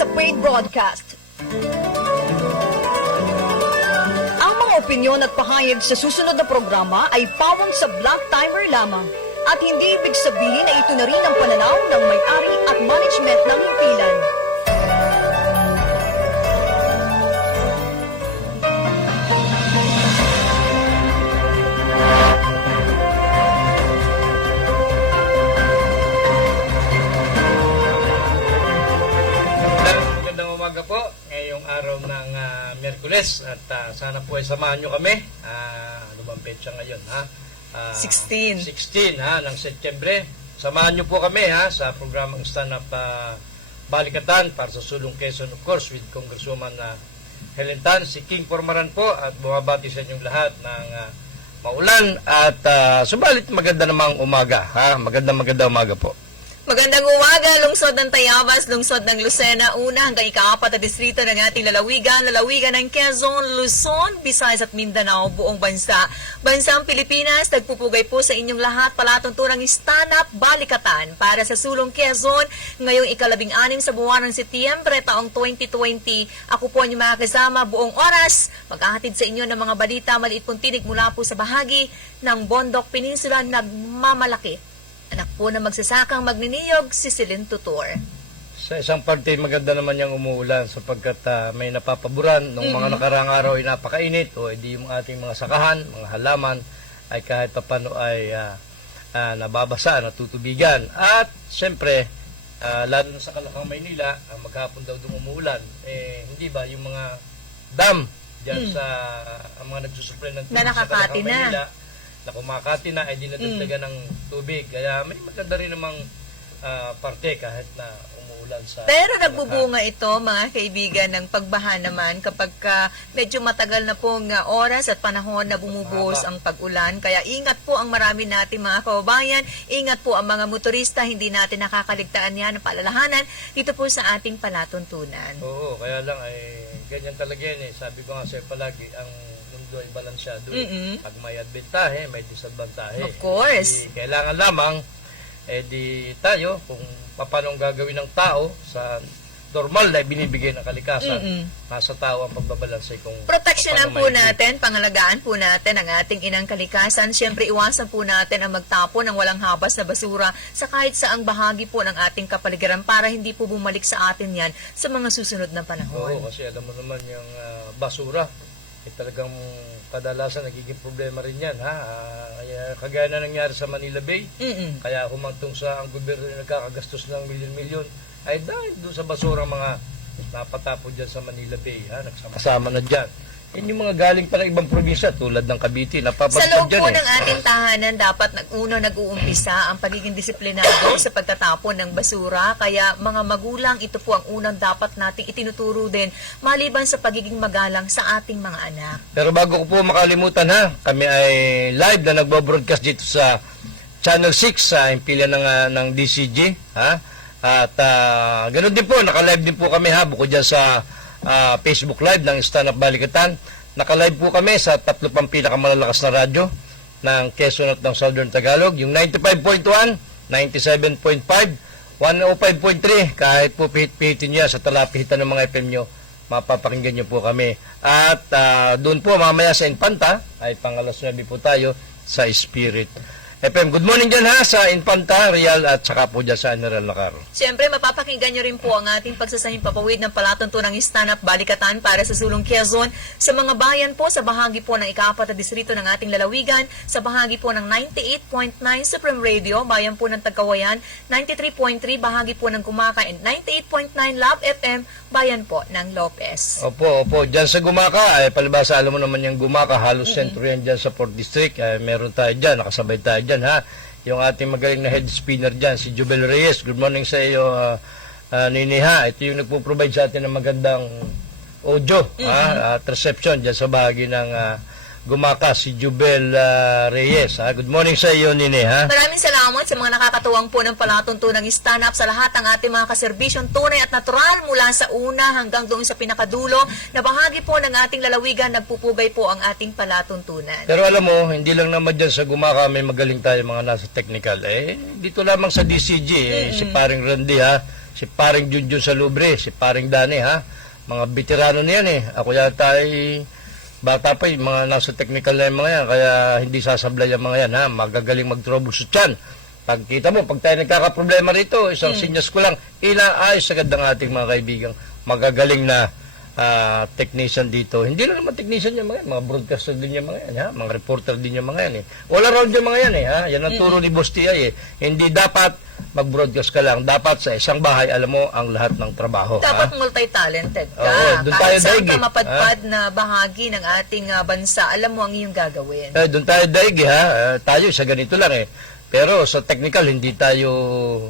sa paid broadcast. Ang mga opinyon at pahayag sa susunod na programa ay pawang sa black timer lamang at hindi ibig sabihin na ito na rin ang pananaw ng may-ari at management ng himpilan. Umaga po, ngayong araw ng Miyerkules at sana po ay samahan nyo kami. Ano bang petsa ngayon? 16 ng Setyembre. Samahan nyo po kami sa programang Stand Up Balikatan para sa Sulong Quezon, of course, with Congresswoman Helen Tan, si King Pormaran po, at bumabati sa inyong lahat ng maulan at subalit maganda namang umaga. Maganda umaga po. Magandang umaga, lungsod ng Tayabas, lungsod ng Lucena, una hanggang ika-4 na distrito ng ating lalawigan ng Quezon, Luzon, Visayas at Mindanao, buong bansa. Bansang Pilipinas, nagpupugay po sa inyong lahat palatuntunang Stand Up Balikatan para sa Sulong Quezon ngayong ika-16 sa buwan ng Setyembre taong 2020. Ako po ang inyong mga kasama buong oras, maghahatid sa inyo ng mga balita, maliit pong tinig mula po sa bahagi ng Bondok Peninsula, nagmamalaki. Anak po na magsasakang magniniyog, si Celine Tutor. Sa isang parte, maganda naman yung umuulan sapagkat may napapaboran. Nung mga nakarang araw ay napakainit o edi yung ating mga sakahan, mga halaman ay kahit papano ay nababasa, natutubigan. At siyempre, lalo na sa Kalakang Maynila, maghapon daw dung umuulan. Hindi ba yung mga dam dyan sa mga nagsusupply ng tubig sa Kalakang Maynila, na kumakati na ay dinadagdagan ng tubig. Kaya may maganda rin namang parte kahit na umuulan sa... Pero nagbubunga ito, mga kaibigan, ng pagbaha naman kapag medyo matagal na pong oras at panahon na bumubuhos ang pag-ulan. Kaya ingat po ang marami natin mga kababayan, ingat po ang mga motorista, hindi natin nakakaligtaan yan ng paalalahanan dito po sa ating palatuntunan. Oo, kaya lang ay ganyan talaga yan eh. Sabi ko nga sa'yo palagi, ang mundo ay balansyado. Pag may advantahe, may disadvantahe. Of course. Kailangan lamang, di tayo, kung paano gagawin ng tao sa normal na binibigay ng kalikasan, nasa tao ang pagbabalanse kung proteksyonan po natin, pangalagaan po natin ang ating inang kalikasan. Siyempre, iwasan po natin ang magtapon ng walang habas na basura sa kahit saang bahagi po ng ating kapaligiran para hindi po bumalik sa atin yan sa mga susunod na panahon. Oo, kasi alam mo naman yung basura, talagang kadalasan nagiging problema rin yan. Kagaya na nangyari sa Manila Bay, kaya humantong sa ang gobyerno nagkakagastos ng milyon-milyon ay dahil doon sa basura mga napatapon dyan sa Manila Bay. Nagsama na dyan. Yan yung mga galing pa ng ibang probinsya tulad ng Cavite. Sa loob po ng ating tahanan, dapat nag-uumpisa ang pagiging disiplinado sa pagtatapon ng basura. Kaya mga magulang, ito po ang unang dapat nating itinuturo din maliban sa pagiging magalang sa ating mga anak. Pero bago ko po makalimutan kami ay live na nagbo-broadcast dito sa Channel 6 sa impilan ng DCG. At ganoon din po, naka-live din po kami bukod dyan sa Facebook Live ng Stand Up Balikatan. Naka-live po kami sa tatlo pang pinakamalalakas na radyo ng Quezon at ng Southern Tagalog. Yung 95.1, 97.5, 105.3. Kahit po pihit-pihitin niya sa talapihitan ng mga FM nyo, mapapakinggan nyo po kami. At doon po mamaya sa Infanta, ay pangalas 9 po tayo sa Spirit FM. Good morning dyan sa Infanta, Real at saka po dyan sa General Lacar. Siyempre, mapapakinggan nyo rin po ang ating pagsasahing papawid ng palatuntunang Stand Up Balikatan para sa Sulong Quezon sa mga bayan po sa bahagi po ng ika-4 na distrito ng ating lalawigan, sa bahagi po ng 98.9 Supreme Radio, bayan po ng Tagkawayan, 93.3 bahagi po ng Gumaka, and 98.9 Love FM, bayan po ng Lopez. Opo. Dyan sa Gumaka, palibasa alam mo naman yung Gumaka, halos sentro yan dyan sa 4th District. Meron tayo dyan, nakasabay tayo dyan yung ating magaling na head spinner dyan, si Jubel Reyes. Good morning sa iyo, Nini Ito yung nagpo-provide sa atin ng magandang audio at reception dyan sa bahagi ng Gumaka, si Jubel Reyes. Good morning sa iyo, Nini. Maraming salamat sa mga nakakatuwang po ng palatuntunang Stand Up sa lahat ng ating mga kaserbisyong tunay at natural mula sa una hanggang doon sa pinakadulo na bahagi po ng ating lalawigan. Nagpupugay po ang ating palatuntunan. Pero alam mo, hindi lang naman dyan sa Gumaka may magaling tayo mga nasa technical. Dito lamang sa DCG, si paring Randy si Paring Junjun Salubre, si Paring Dani, ha? Mga veterano niyan eh. Ako yata ay bata pa, yung mga nasa technical na yung mga yan, kaya hindi sasablay yung mga yan, ha? Magagaling mag-troubleshoot yan. Pagkita mo, pag tayo nagkakaproblema rito, isang sinyas ko lang, inaayos agad ng ating mga kaibigang magagaling na technician dito. Hindi lang naman technician yung mga yan, mga broadcaster din yung mga yan, ha? Mga reporter din yung mga yan, eh. All around yung mga yan, eh, ha? Yan ang turo ni Boss Tiay, eh. Hindi dapat mag-broadcast ka lang. Dapat sa isang bahay, alam mo ang lahat ng trabaho. Dapat multi-talented ka. Oo, doon tayo Kahit saan daig, ka eh. mapadpad na bahagi ng ating bansa, alam mo ang iyong gagawin. Doon tayo daig, ha? Tayo sa ganito lang, eh. Pero sa technical, hindi tayo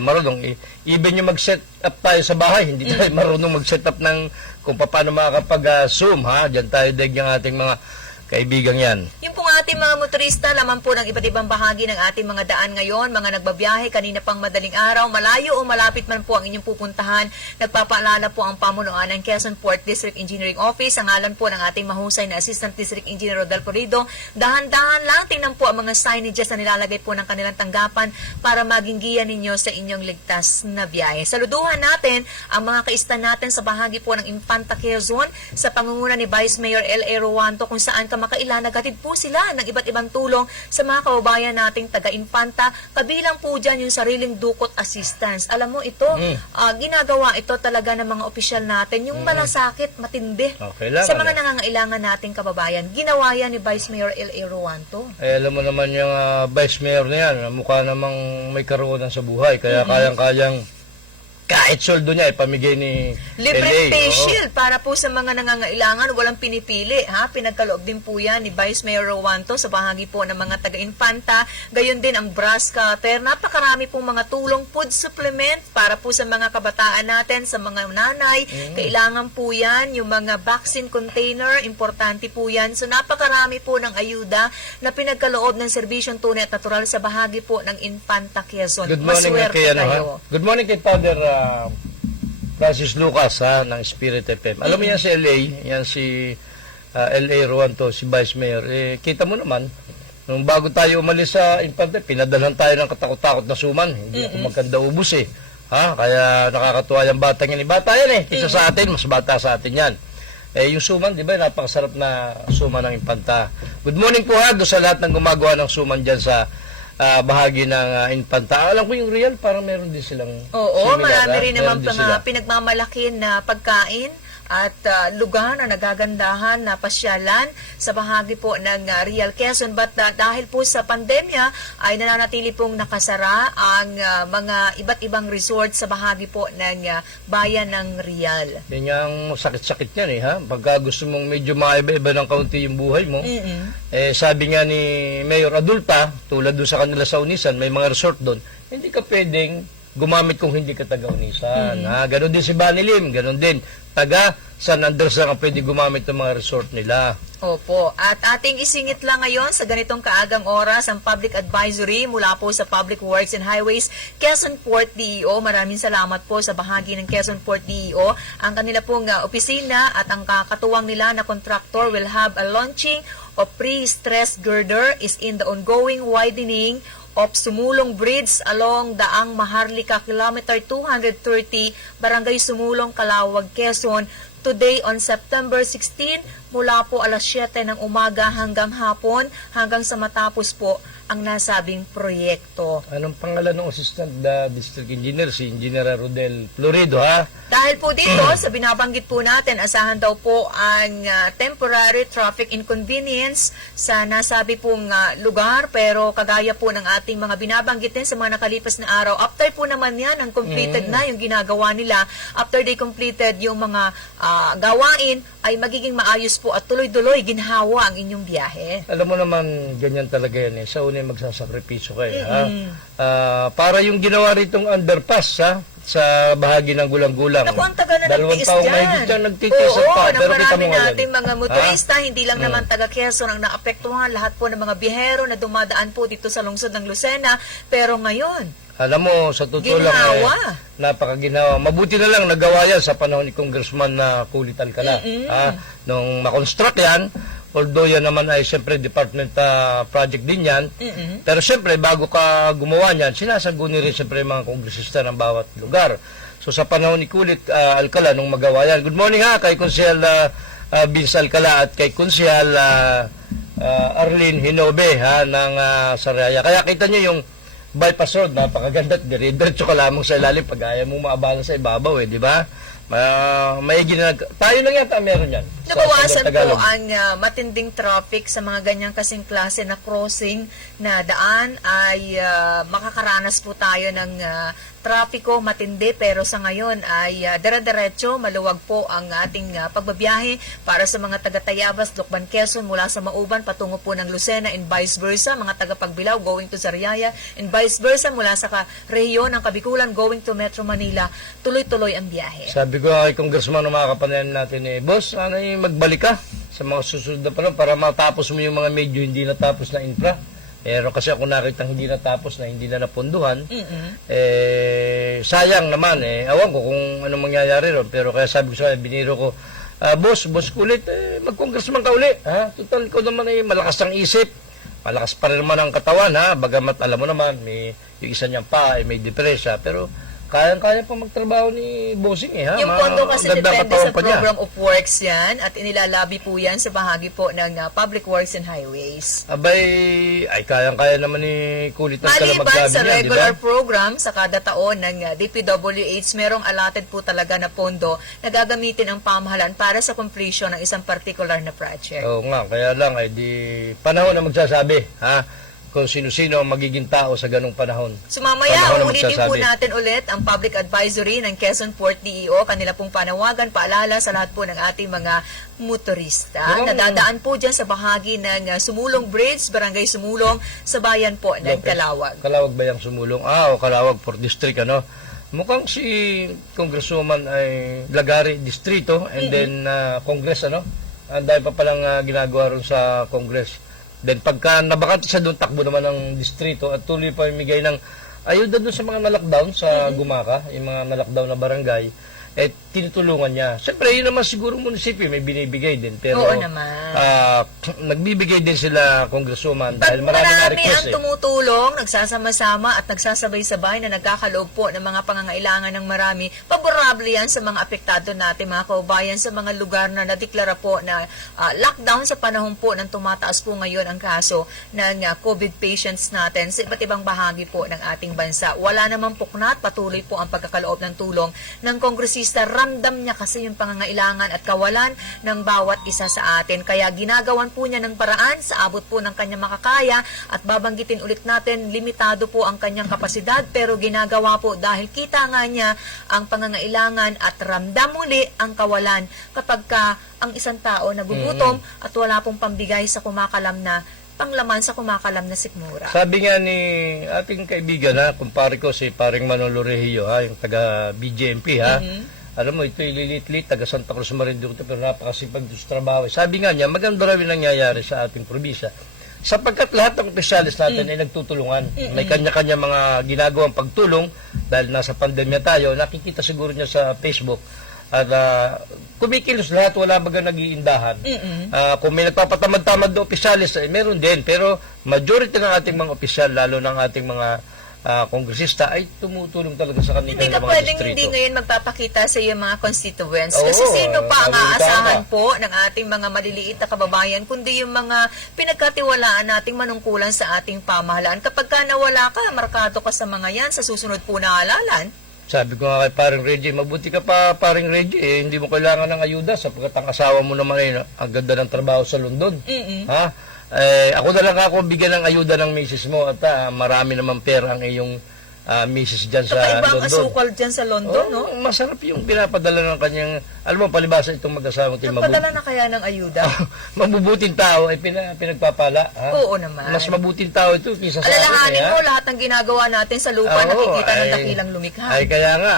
marunong. Even yung mag-set up tayo sa bahay, hindi tayo marunong mag-set up ng kung paano makakapag-zoom, ha? Diyan tayo daig yung ating mga kaibigan yan. Yung pong ating mga motorista, laman po ng iba't ibang bahagi ng ating mga daan ngayon, mga nagbabiyahe, kanina pang madaling araw, malayo o malapit man po ang inyong pupuntahan, nagpapaalala po ang pamunuan ng Quezon Port District Engineering Office, ang ngalan po ng ating mahusay na Assistant District Engineer Rodolfo Rido. Dahan-dahan lang, tingnan po ang mga signages na nilalagay po ng kanilang tanggapan para maging giya ninyo sa inyong ligtas na biyahe. Saluduhan natin ang mga kaista natin sa bahagi po ng Infanta Quezon sa pangunguna ni Vice Mayor L.A. Ruanto, kung saan kamakailan nagatid po sila ng iba't ibang tulong sa mga kababayan nating taga-Infanta. Kabilang po dyan yung sariling dukot assistance. Alam mo ito, ginagawa ito talaga ng mga opisyal natin, yung malasakit, matindi Okay lang, sa mga nangangailangan nating kababayan. Ginawa yan ni Vice Mayor L.A. Ruanto. Alam mo naman yung vice mayor na yan, mukha namang may karoonan sa buhay, kaya kayang-kayang kahit soldo niya, ipamigay ni Libre LA. facial para po sa mga nangangailangan, walang pinipili. Pinagkaloob din po yan ni Vice Mayor Ruanto sa bahagi po ng mga taga-Infanta. Gayon din ang brass cutter. Napakarami pong mga tulong, food supplement para po sa mga kabataan natin, sa mga nanay. Kailangan po yan, yung mga vaccine container, importante po yan. So napakarami po ng ayuda na pinagkaloob ng serbisyong tunay at natural sa bahagi po ng Infanta Quezon. Good morning Maswerte kay, kayo. Good morning kay Father Francis Lucas, ng Spirit FM. Alam mo yan si LA, yan si LA Ruanto, si Vice Mayor. Kita mo naman, nung bago tayo umalis sa Infante, pinadalhan tayo ng katakot-takot na suman. Hindi ako magkanda ubus eh. Kaya nakakatuwa yung bata yan. Bata yan eh. Isa sa atin, mas bata sa atin yan. Yung suman, di ba, napakasarap na suman ng Infanta. Good morning po doon sa lahat ng gumagawa ng suman dyan sa bahagi ng Infanta. Alam ko yung Real, parang meron din silang Oo, similar, marami rin naman meron din sila. pinagmamalaki na pagkain at lugar na nagagandahan na pasyalan sa bahagi po ng Real Quezon. But dahil po sa pandemya ay nananatili pong nakasara ang mga iba't ibang resort sa bahagi po ng bayan ng Real. Yan yung sakit-sakit yan eh, ha? Pagka gusto mong medyo maiba-iba ng kaunti yung buhay mo, sabi nga ni Mayor Adulta, tulad doon sa kanila sa Unisan, may mga resort doon, hindi ka pwedeng gumamit kung hindi ka taga-Unisan. Ganon din si Banilim, ganon din. Taga San Andres lang ang pwede gumamit ng mga resort nila. Opo. At ating isingit lang ngayon sa ganitong kaagang oras ang public advisory mula po sa Public Works and Highways Quezon Port DEO. Maraming salamat po sa bahagi ng Quezon Port DEO. Ang kanila pong opisina at ang kakatuwang nila na contractor will have a launching of pre-stress girder is in the ongoing widening of Sumulong Bridge along Daang Maharlika, Kilometer 230, Barangay Sumulong, Calawag, Quezon, today on September 16 mula po alas 7 ng umaga hanggang hapon hanggang sa matapos po ang nasabing proyekto. Anong pangalan ng Assistant District Engineer? Si Engineer Rodel Florido, ha? Dahil po dito, sa binabanggit po natin, asahan daw po ang temporary traffic inconvenience sa nasabi pong lugar. Pero kagaya po ng ating mga binabanggit din sa mga nakalipas na araw, after po naman yan, ang completed na yung ginagawa nila, after they completed yung mga gawain, ay magiging maayos po at tuloy-tuloy ginhawa ang inyong biyahe. Alam mo naman, ganyan talaga yan eh. Sa una magsasakripisyo kayo, ha? Para yung ginawa ritong underpass, ha? Sa bahagi ng Gulang-Gulang. Naku, ang tagal na 2 nagtiis taong dyan. mahigit dyan nagtitiis Oo, pa. Pero kita marami mo ngayon. natin mga motorista, hindi lang naman taga Quezon ang naapektuhan. Lahat po ng mga biyahero na dumadaan po dito sa lungsod ng Lucena. Pero ngayon, alam mo, sa totoo lang, napakaginawa. Mabuti na lang nagawa yan sa panahon ni Congressman na Kulitan ka na. Nung makonstruct yan, Although yan naman ay siyempre department project din yan. Mm-mm. Pero siyempre, bago ka gumawa niyan, sinasaguni rin siyempre mga kongresista ng bawat lugar. So sa panahon ni Kulit Alcala, nung magawa yan. Good morning ha, kay Konsehal Vince Alcala at kay Konsehal Arlene Hinobe ha, ng Sariaya. Kaya kita nyo yung bypass road, napakaganda at dire-diretso ka lamang sa ilalim pag ayaw mo maabala sa ibabaw di ba? May tayo lang yata meron yan. Nabawasan po ang matinding traffic sa mga ganyang kasing klase na crossing na daan ay makakaranas po tayo ng trapiko matindi, pero sa ngayon ay dire-diretso, maluwag po ang ating pagbabiyahe para sa mga taga-Tayabas, Lucban, Quezon mula sa Mauban patungo po ng Lucena and vice versa, mga taga-Pagbilao going to Sariaya and vice versa mula sa rehiyon ng Kabikulan going to Metro Manila, tuloy-tuloy ang biyahe. Sabi ko kay Congressman na mga kapanayan natin boss, sana magbalik ka sa mga susunod na panahon para matapos mo yung mga medyo hindi natapos na infra. Pero kasi ako nakita hindi natapos na hindi na napunduhan, sayang naman awan ko kung ano mangyayari ron. Pero kaya sabi ko sa biniro ko, boss Kulit, mag-congressman ka uli. Ha? Total ko naman malakas ang isip, malakas pa rin naman ang katawan, ha? Bagamat alam mo naman, yung isa niyang may depresya, pero kayang-kaya pa magtrabaho ni Bossing ha? Yung pondo kasi depende sa pa program of works yan at inilalabi po yan sa bahagi po ng Public Works and Highways. Abay, ay kayang-kaya naman ni Kulit na maliban magsabi sa niya, regular diba? program sa kada taon ng DPWH, merong allotted po talaga na pondo na gagamitin ang pamahalaan para sa completion ng isang particular na project. Oo nga, kaya lang ay di panahon na magsasabi, ha? Kung sino-sino ang magiging tao sa ganung panahon. So mamaya, Panahon na ulitin po magsasabi. natin ulit ang public advisory ng Quezon Port DEO, kanila pong panawagan, paalala sa lahat po ng ating mga motorista. Nadadaan po dyan sa bahagi ng Sumulong Bridge, Barangay Sumulong, sa bayan po ng Calawag. Calawag ba yung Sumulong? O Calawag Port District, ano? Mukhang si Congresswoman ay Lagari Distrito and then Congress, ano? Ang dahil pa palang ginagawa ron sa Congress. Then pagka nabakante siya doon, takbo naman ng distrito at tuloy pa imigay ng ayuda doon sa mga na-lockdown sa Gumaka, yung mga na-lockdown na barangay, tinutulungan niya. Siyempre, yun naman siguro munisipyo, may binibigay din. Pero, Oo naman. nagbibigay din sila, Congresswoman, Pag dahil marami na ang request tumutulong, nagsasama-sama at nagsasabay-sabay na nagkakaloob po ng mga pangangailangan ng marami, paborable yan sa mga apektado natin, mga kaubayan, sa mga lugar na nadeklara po na lockdown sa panahon po ng tumataas po ngayon ang kaso ng COVID patients natin sa iba't ibang bahagi po ng ating bansa. Wala namang puknat, patuloy po ang pagkakaloob ng tulong ng kongresista. Ramdam niya kasi yung pangangailangan at kawalan ng bawat isa sa atin. Kaya ginagawan po niya ng paraan sa abot po ng kanyang makakaya at babanggitin ulit natin, limitado po ang kanyang kapasidad pero ginagawa po dahil kita nga niya ang pangangailangan at ramdam muli ang kawalan kapag ang isang tao nagugutom at wala pong pambigay sa kumakalam na panglaman sa kumakalam na sikmura. Sabi nga ni ating kaibigan, kumpare ko si paring Manolo Regio, yung taga BJMP, alam mo, ito ililit-lit, taga Santa Cruz Marinduque, pero napakasipag sa trabaho. Sabi nga niya, maganda raw yung nangyayari sa ating probinsya. Sapagkat lahat ng opisyalis natin ay nagtutulungan. May kanya-kanya mga ginagawang pagtulong dahil nasa pandemya tayo. Nakikita siguro niya sa Facebook. At kumikilos lahat, wala baga nag-iindahan. Kung may nagpapatamad-tamad na opisyalis, meron din. Pero majority ng ating mga opisyal, lalo ng ating mga kongresista, ay tumutulong talaga sa kanilang hindi ka mga pwedeng distrito. hindi ngayon magpapakita sa iyong mga constituents. Oo, Kasi sino pa ang tama. aasahan po ng ating mga maliliit na kababayan, kundi yung mga pinagkatiwalaan nating manungkulan sa ating pamahalaan. Kapag ka nawala ka, markado ka sa mga yan, sa susunod po na halalan. Sabi ko nga kay paring Reggie, mabuti ka pa paring Reggie, hindi mo kailangan ng ayuda sapagkat ang asawa mo naman ay ang ganda ng trabaho sa London. Ha? Ako na lang ako bigyan ng ayuda ng misis mo at marami naman pera ang iyong misis dyan sa Kakaibang London. asukal dyan sa London, no? Masarap yung pinapadala ng kanyang, alam mo, palibasa itong mag-asawang Nagpadala na kaya ng ayuda? mabubuting tao ay pinagpapala. Ha? Oo naman. Mas mabuting tao ito kaysa sa Alalahanin akin. mo, lahat ng ginagawa natin sa lupa, nakikita ng dakilang lumikha. Ay, kaya nga,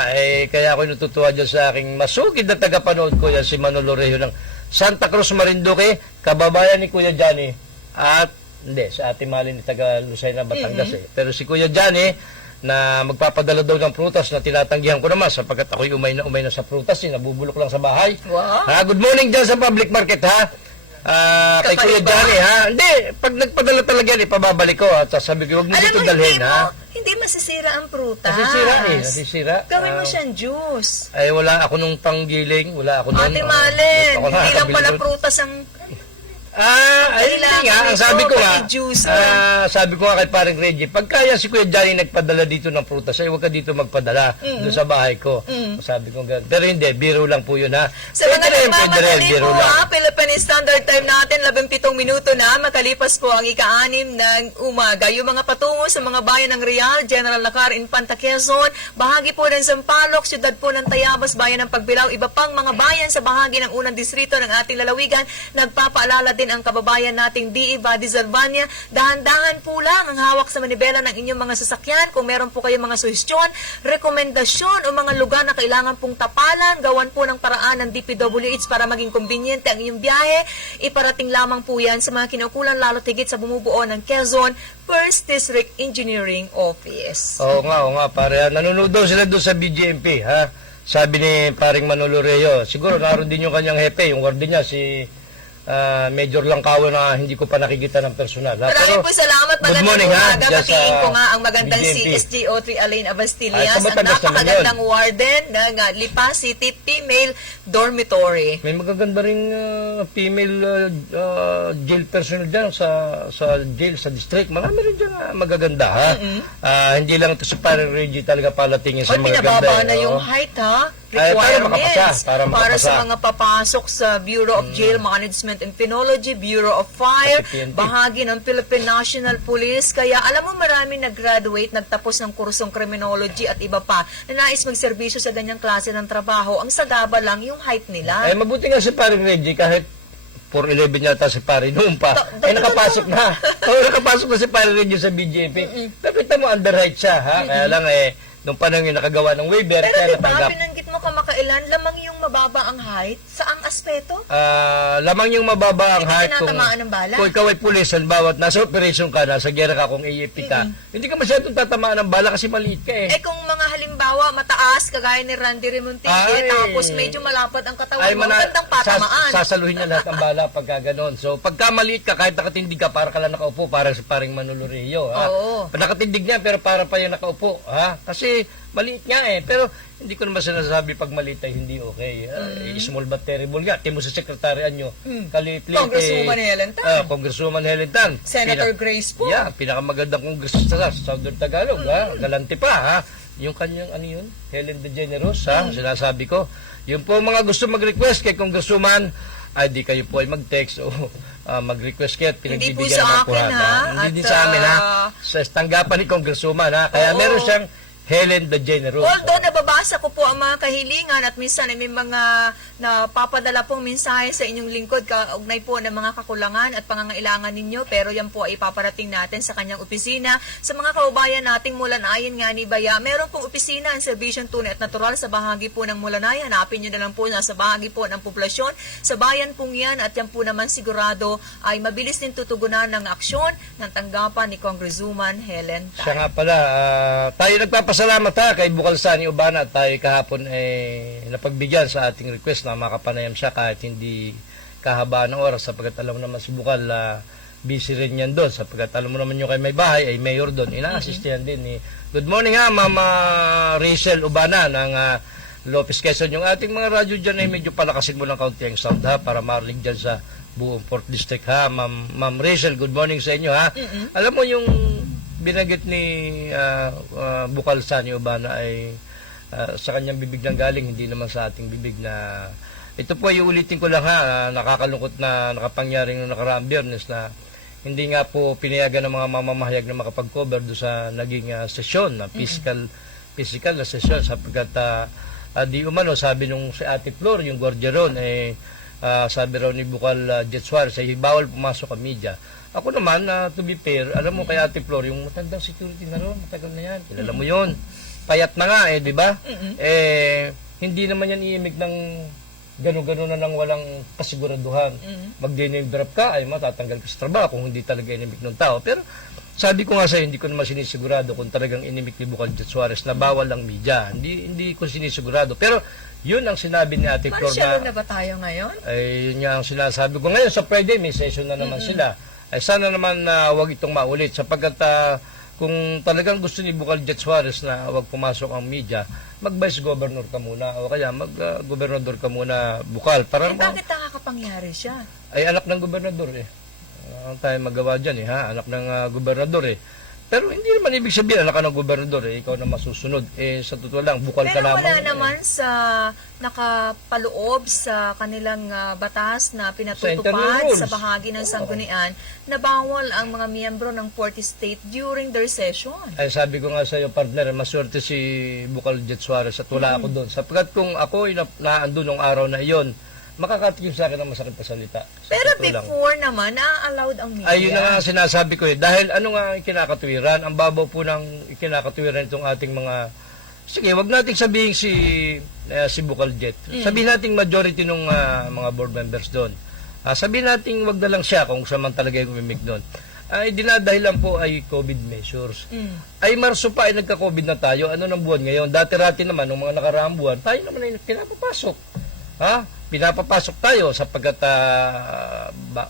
kaya ako natutuwa dyan sa aking masugid na tagapanood ko yan, si Manolo Regio ng Santa Cruz Marinduque, kababayan ni Kuya Johnny, at, hindi, sa ating mali ni taga Lucena, Batangas Pero si Kuya Johnny, na magpapadala daw ng prutas na tinatanggihan ko naman sapagkat ako'y umay na sa prutas, nabubulok lang sa bahay. Wow. Good morning dyan sa public market, ha? Kay Kuya Kakaiba? Johnny, ha? Hindi, pag nagpadala talaga yan, ipababalik ko. At sabi ko, huwag mo Alam dito mo, dalhin, ha? hindi masisira ang prutas. Nasisira. Gawin mo Ah, siyang juice. Ay, wala ako nung panggiling, wala ako nun. Ate Malen, Ako na, hindi lang kabili pala nun. prutas ang... Ayun Kailangan nga, ang ito, sabi ko nga, pati juice sabi ko nga kay paring Reggie, pag kaya si Kuya Johnny nagpadala dito ng prutas, ay huwag ka dito magpadala doon sa bahay ko. Sabi ko ganun. Pero hindi, biro lang po yun, ha? Sa mga Pwede rin, nagmamadali biro po lang. Philippine Standard Time natin, 17 minuto na, makalipas po ang ika-6 ng umaga. Yung mga patungo sa mga bayan ng Real, General Lacar, Infanta Quezon, bahagi po ng Sampaloc, siyudad po ng Tayabas, bayan ng Pagbilao, iba pang mga bayan sa bahagi ng unang distrito ng ating lalawigan, nagpapaalala din ang kababayan nating D.E. Vadis Albania, dahan-dahan po lang ang hawak sa manibela ng inyong mga sasakyan. Kung meron po kayong mga suhestyon, rekomendasyon o mga lugar na kailangan pong tapalan, gawan po ng paraan ng DPWH para maging convenient ang inyong biyahe, iparating lamang po yan sa mga kinukulan lalo tigit sa bumubuo ng Quezon First District Engineering Office. Oo nga, pare. Nanonood daw sila doon sa BGMP, ha? Sabi ni paring Manolo Reo, siguro naroon din yung kanyang hepe, yung warden niya, si Major Langkawi na hindi ko pa nakikita ng personal. Ha? Maraming po salamat. good Magandang morning, ha? umaga. Dyan Batiin sa ko nga ang magandang si BGMP. SGO3 Alain Ay, Abastillas, ang Batangas naman napakagandang warden ng Lipa City Female Dormitory. May magaganda rin female jail personnel dyan sa jail, sa district. Marami rin dyan magaganda, ha? Hindi lang ito sa parang Reggie talaga palatingin sa Oy, mga ganda. pinababa na oo. yung height, ha? Ay, para Requirements. makapasa, para makapasa. sa mga papasok sa Bureau of Jail Management and Penology, Bureau of Fire, Pati PNP. bahagi ng Philippine National Police. Kaya alam mo, marami nag-graduate, nagtapos ng kursong criminology at iba pa na nais magserbisyo sa ganyang klase ng trabaho. Ang sagaba lang yung height nila. Ay, mabuti nga si paring Reggie kahit 4'11 yata si pare noon pa. Ay, nakapasok na. Nakapasok na si pare Reggie sa BJP. Nakita mo, underheight siya, ha? Kaya lang, nung panahon yung nakagawa ng waiver, Pero kaya diba, natanggap. binanggit mo kamakailan, lamang yung mababa ang height? Saang aspeto? Lamang yung mababa ang Hindi height kung, tinatamaan ng bala? kung ikaw ay pulis, halimbawa, nasa operation ka, nasa gera ka, kung AFP ka, hindi ka masyadong tatamaan ng bala kasi maliit ka eh. Kung mga halimbawa, mataas, kagaya ni Randy Remontigue, Ay. tapos medyo malapad ang katawan Ay, mo, magandang patamaan. sasaluhin niya lahat ng bala pagka ganon. So, pagka maliit ka, kahit nakatindig ka, para ka lang nakaupo, para sa paring Manolo Reo, ha? Oo. Nakatindig niya, pero para pa yung nakaupo, ha? Kasi, maliit nga eh. Pero, hindi ko naman sinasabi pag maliit ay hindi okay. Small but terrible nga. Timo sa sekretaryan nyo, kaliplit. Congresswoman Helen Tan. Congresswoman Helen Tan. Senator Grace po. Yeah, pinakamagandang congressista sa Southern Tagalog, ha? Galante pa, ha? Yung kanyang, ano yun? Helen DeGeneres, ha? Sinasabi ko. Yung po mga gusto mag-request kay Congresswoman, ay di kayo po ay mag-text o mag-request kayo at Hindi po pinagbibigyan sa ng po, akin, ha? Hindi At, din sa amin, ha? Sa tanggapan ni Congresswoman, ha? Kaya Oo. meron siyang Helen DeGeneres. Although nababasa ko po ang mga kahilingan at minsan ay may mga napapadala pong mensahe sa inyong lingkod kaugnay po ng mga kakulangan at pangangailangan ninyo, pero yan po ay ipaparating natin sa kanyang opisina. Sa mga kaubayan nating Mulanayan nga ni Baya, meron pong opisina ang serbisyong tunay at natural sa bahagi po ng Mulanay. Hanapin nyo na lang po na sa bahagi po ng poblasyon. Sa bayan pong yan at yan po naman sigurado ay mabilis din tutugunan ng aksyon ng tanggapan ni Congresswoman Helen Tan. Siya nga pala, tayo nagpapasalamat ha kay Bukal Sani Ubana at tayo kahapon napagbigyan sa ating request na makapanayam siya kahit hindi kahabaan ng oras sapagkat alam mo naman si Bukal busy rin yan doon sapagkat alam mo naman yung kay may bahay ay mayor doon. Ina-assistihan din ni good morning ha Mama Rachel Ubana ng Lopez Quezon. Yung ating mga radyo dyan ay medyo palakasin mo ng kaunti ang sound ha para marinig dyan sa buong 4th District ha. Ma'am Rachel, good morning sa inyo ha. Alam mo yung binanggit ni Bukal Sani Ubana ay sa kanyang bibig nang galing, hindi naman sa ating bibig na ito po ay ulitin ko lang ha, nakakalungkot na nakapangyaring noong nakaraang Biyernes na hindi nga po pinayagan ng mga mamamahayag na makapag-cover do sa naging sesyon na physical na sesyon sapagkat di umano sabi nung si Ate Flor, yung gwardiya ron sabi raw ni Bukal Jet Suarez ay bawal pumasok ang media. Ako naman, to be fair, alam mo kay Ate Flor, yung matandang security na ron, matagal na yan, kilala mo yun. Payat na nga di ba? Hindi naman yan iimig ng gano'n-gano'n na nang walang kasiguraduhan. Mag-name drop ka, ay matatanggal ka sa trabaho kung hindi talaga inimik ng tao. Pero sabi ko nga sa'yo, hindi ko naman sinisigurado kung talagang inimik ni Bukal Jet Suarez na bawal ang media. Hindi ko sinisigurado. Pero Yun ang sinabi ni Ate Flor Marshalo na na, ba tayo ngayon? ay yun nga ang sinasabi ko. Ngayon sa Friday, may session na naman sila. Ay sana naman na wag itong maulit sapagkat kung talagang gusto ni Bukal Jet Suarez na wag pumasok ang media, mag-vice governor ka muna o kaya mag-gobernador ka muna, Bukal. Para Bakit nakakapangyari siya? ay anak ng gobernador eh. Ang tayo magawa dyan eh, ha? Anak ng gobernador eh. Pero hindi naman ibig sabihin, anak ka ng gobernador eh, ikaw na masusunod. Eh, sa totoo lang, bukal ka Pero lamang. wala naman sa nakapaloob sa kanilang batas na internal pinatutupad rules. sa bahagi ng sanggunian na bawal ang mga miyembro ng 40 state during their session. Ay, sabi ko nga sa iyo, partner, maswerte si Bukal Jet Suarez at wala ako doon. Sapagkat kung ako ay naandun nung araw na iyon, makakatikim sa akin ng masakit na salita. Sa Pero totoo lang. before naman, na-allowed ang media. Ay, yun na nga ang sinasabi ko eh. Dahil ano nga ang kinakatwiran, ang babaw po ng kinakatwiran itong ating mga... Sige, wag nating sabihin si Bukal Jet. Sabihin nating majority ng mga board members doon. Sabihin nating wag na lang siya kung siya man talaga yung umimik doon. Ay, dinadahilan po ay COVID measures. Ay, Marso pa ay nagka-COVID na tayo. Ano ng buwan ngayon? Dati-rati naman, nung mga nakaraang buwan, tayo naman ay pinapapasok. Pinapapasok tayo sapagkat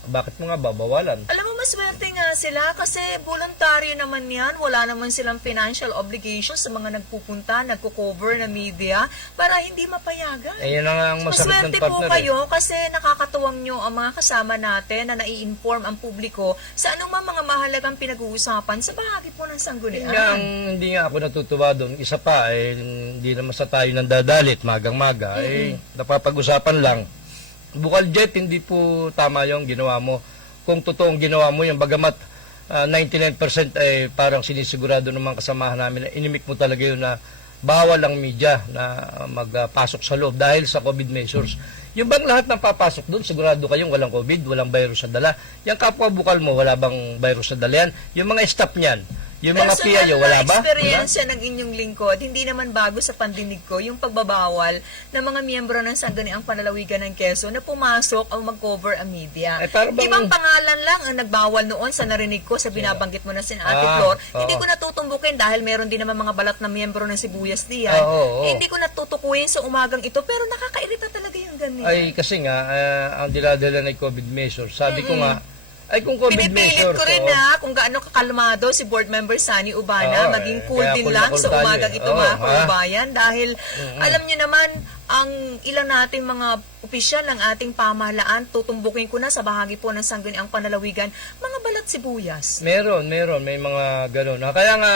bakit mo nga babawalan? Alam mo, maswerte nga sila kasi voluntaryo naman yan. Wala naman silang financial obligations sa mga nagpupunta, nagko-cover na media para hindi mapayagan. Eh, yan na nga ang masakit Maswerte ng po partner. kayo kasi nakakatuwang nyo ang mga kasama natin na nai-inform ang publiko sa anumang mga mahalagang pinag-uusapan sa bahagi po ng sanggunian. Hindi nga ako natutuwa doon. Isa pa, hindi naman sa tayo nang dadalit, magang-maga. Napapag-usapan lang. Bukal Jet, hindi po tama yung ginawa mo. Kung totoong ginawa mo yung bagamat 99% ay parang sinisigurado ng mga kasamahan namin na inimik mo talaga yun na bawal ang media na magpasok sa loob dahil sa COVID measures. Yung bang lahat ng papasok doon, sigurado kayong walang COVID, walang virus sa dala. Yung kapwa Bukal mo, wala bang virus sa dala yan? Yung mga staff niyan, yung mga PIO, wala ba? Experience ng inyong lingkod, hindi naman bago sa pandinig ko yung pagbabawal ng mga miyembro ng Sangguniang Panlalawigan ng Quezon na pumasok o mag-cover ang media. Para bang- Ibang pangalan lang ang nagbawal noon sa narinig ko sa binabanggit mo na si Ate Flor. Hindi ko natutumbukin dahil meron din naman mga balat na miyembro ng Sibuyas diyan. Hindi ko natutukuyin sa umagang ito pero nakakairita talaga yung ganyan. Ay, kasi nga, ang diladala ng COVID measures, sabi ko nga, ay kung COVID Pinipilit measures, ko rin na kung gaano kakalmado si board member Sunny Ubana, maging cool kaya din cool na lang cool sa tayo umagang eh. ito mga kababayan dahil alam nyo naman ang ilang nating mga opisyal ng ating pamahalaan, tutumbukin ko na sa bahagi po ng Sangguniang Panlalawigan, mga balat sibuyas. Meron, may mga gano'n. Kaya nga,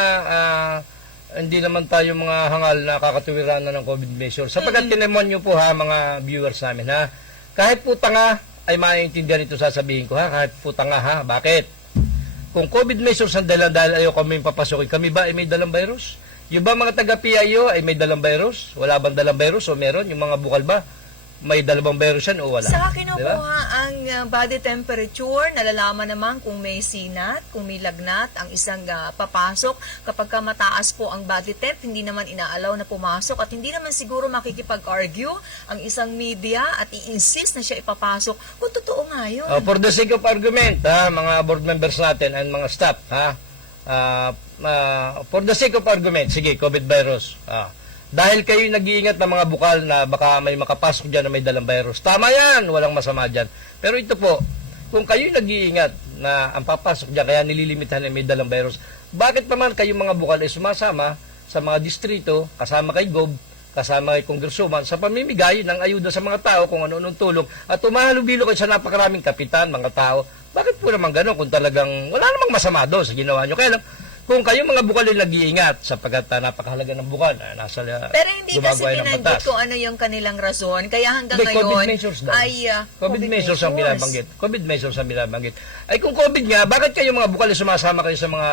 hindi naman tayo mga hangal na kakatuwiran na ng COVID measures. Sapagkat tinemon nyo po ha, mga viewers namin ha, kahit po tanga, ay maintindihan ito sasabihin ko ha, kahit po tanga ha, bakit? Kung COVID measures ang dalang dahil ayaw kami papasokin, kami ba ay may dalang virus? Yung ba mga taga-PIO ay may dalang virus? Wala bang dalang virus o meron? Yung mga Bukal ba? May dalawang virus yan o wala? Sa kinukuha Diba? ang body temperature, nalalaman naman kung may sinat, kung may lagnat, ang isang papasok. Kapag ka mataas po ang body temp, hindi naman inaalaw na pumasok at hindi naman siguro makikipag-argue ang isang media at i-insist na siya ipapasok kung totoo nga yun. For the sake of argument, ha, mga board members natin and mga staff, ha, for the sake of argument, sige, COVID virus, dahil kayo nag-iingat ng mga Bukal na baka may makapasok dyan na may dalang virus. Tama yan, walang masama dyan. Pero ito po, kung kayo nag-iingat na ang papasok dyan, kaya nililimitahan na may dalang virus, bakit naman kayo mga Bukal ay sumasama sa mga distrito, kasama kay Gob, kasama kay Congresswoman, sa pamimigay ng ayuda sa mga tao kung ano-anong tulong, at tumahalubilo kayo sa napakaraming kapitan, mga tao. Bakit po naman gano'n kung talagang wala namang masama doon sa ginawa nyo? Kaya lang, kung kayo mga Bukal ay nag-iingat sapagkat napakahalaga ng Bukal, nasa pero hindi kasi gumagawa ng binanggit batas. kung ano yung kanilang rason. Kaya hanggang Hindi, COVID ngayon measures daw. ay COVID measures ang binabanggit. COVID measures ang binabanggit. Ay kung COVID nga, bakit kayo mga Bukal ay sumasama kayo sa mga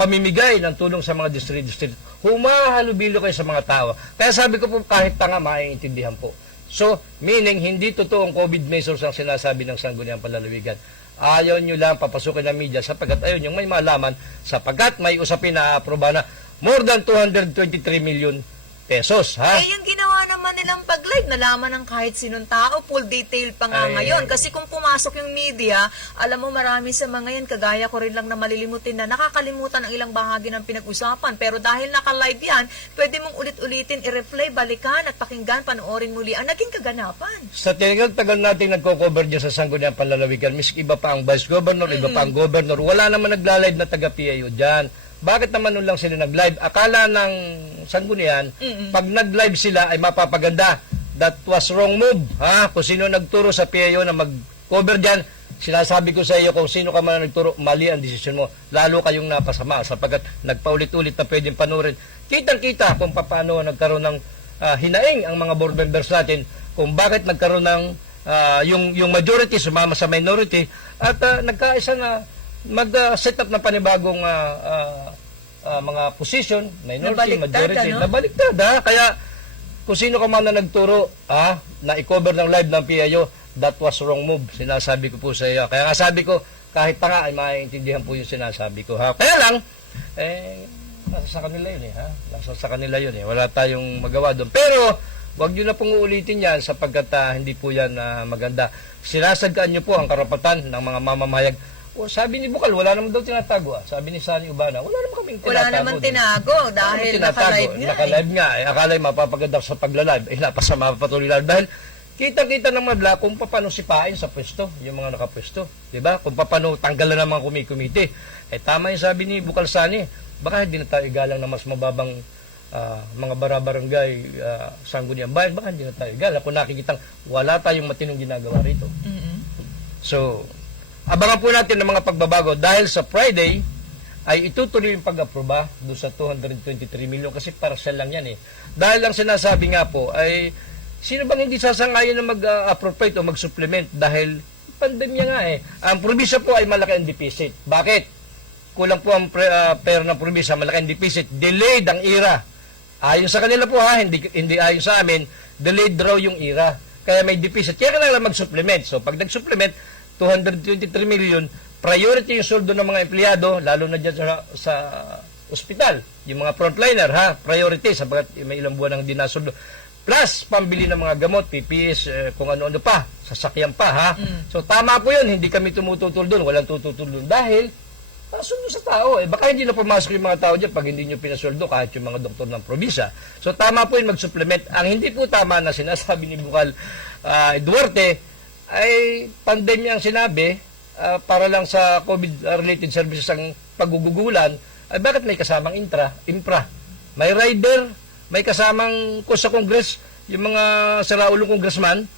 pamimigay ng tulong sa mga district? Humahalubilo kayo sa mga tao. Kaya sabi ko po, kahit tanga, maiintindihan po. So, meaning, hindi totoong COVID measures ang sinasabi ng Sangguniang Panlalawigan. Ayaw nyo lang papasukin ng media sapagkat ayaw nyo may malaman sapagkat may usapin na aproba na more than 223 million pesos. Ha? Eh, yung ginawa naman kanilang pag-live, nalaman ng kahit sinong tao, full detail pa nga Ay. ngayon. Kasi kung pumasok yung media, alam mo marami sa mga yan, kagaya ko rin lang na malilimutin na nakakalimutan ang ilang bahagi ng pinag-usapan. Pero dahil naka-live yan, pwede mong ulit-ulitin, i-replay, balikan at pakinggan, panoorin muli ang naging kaganapan. Sa tagal natin nagko-cover dyan sa Sangguniang Panlalawigan, miski iba pa ang Vice Governor, iba pa ang Governor, wala naman nagla-live na taga-PIO dyan. Bakit naman nun lang sila nag-live? Akala ng Sangguniang, pag nag-live sila ay mapapaganda. That was wrong move. Ha? Kung sino nagturo sa PIO na mag-cover dyan, sinasabi ko sa iyo, kung sino ka man nagturo, mali ang desisyon mo. Lalo kayong napasama sapagkat nagpaulit-ulit na pwedeng panurin. Kitang-kita kung paano nagkaroon ng hinaing ang mga board members natin, kung bakit nagkaroon ng yung majority sumama sa minority at nagkaisa na mag-set up ng panibagong mga position, minority, Nabaliktad, majority, ano? nabaliktad, ha? Kaya kung sino ka man na nagturo na i-cover ng live ng PIO, that was wrong move. Sinasabi ko po sa iyo. Kaya nga sabi ko, kahit pa nga ay maiintindihan po yung sinasabi ko. Ha? Kaya lang, nasa sa kanila yun ha? Nasa sa kanila yun Wala tayong magawa doon. Pero, wag nyo na pong uulitin yan sapagkat hindi po yan maganda. Sinasagaan nyo po ang karapatan ng mga mamamahayag. Sabi ni Bukal, wala naman daw tinatago. Sabi ni Sani Ubana, wala naman kaming tinatago. Wala naman tinago dahil naka-live nga. Naka-live nga. Akala'y mapapaganda sa pagla-live. Napasama patuloy live. Dahil kita-kita ng madla kung paano sipain sa pwesto, yung mga nakapwesto. Diba? Kung paano tanggalan ng mga kumikomite. Tama yung sabi ni Bukal Sani, baka hindi na tayo igalang na mas mababang mga barabarangay Sangguniang Bayan, baka hindi na tayo igalang. Kung nakikitang wala tayong matinong ginagawa rito. So, abangan po natin ng mga pagbabago dahil sa Friday ay itutuloy yung pag-aproba doon sa 223 million kasi partial lang yan Dahil ang sinasabi nga po ay sino bang hindi sasangayon na mag-appropriate o mag-supplement dahil pandemya nga Ang probinsya po ay malaki ang deficit. Bakit? Kulang po ang pera ng probinsya, malaki ang deficit. Delayed ang IRA. Ayon sa kanila po hindi ayon sa amin, delayed raw yung IRA. Kaya may deficit. Kaya kailangan mag-supplement. So pag nag-supplement, 223 million, priority yung soldo ng mga empleyado, lalo na dyan sa ospital. Yung mga frontliner, priority, sabagat may ilang buwan ang dinasoldo. Plus, pambili ng mga gamot, PPS, kung ano-ano pa, sasakyan pa, So, tama po yun, hindi kami tumututol doon, walang tututol doon, dahil nasoldo sa tao. Baka hindi na pumasok yung mga tao dyan pag hindi nyo pinasoldo kahit yung mga doktor ng probinsya. So, tama po yun mag-supplement. Ang hindi po tama na sinasabi ni Bukal Duarte, ay pandemya ang sinabi para lang sa COVID-related services ang paggugugulan, ay bakit may kasamang infra? May rider, may kasamang sa Congress, yung mga saraulong congressman,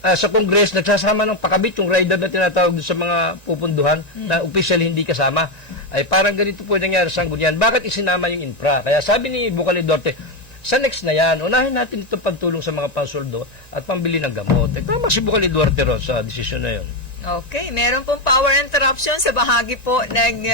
sa Congress, nagsasama ng pakabit yung rider na tinatawag sa mga pupunduhan na officially hindi kasama. Ay parang ganito po nangyari sa Sangguniang. Bakit isinama yung infra? Kaya sabi ni Bukal Duarte, sa next na yan, unahin natin itong pagtulong sa mga pansoldo at pambili ng gamot. Tama si Bukal Duarte ron sa desisyon na yun. Okay, meron pong power interruption sa bahagi po ng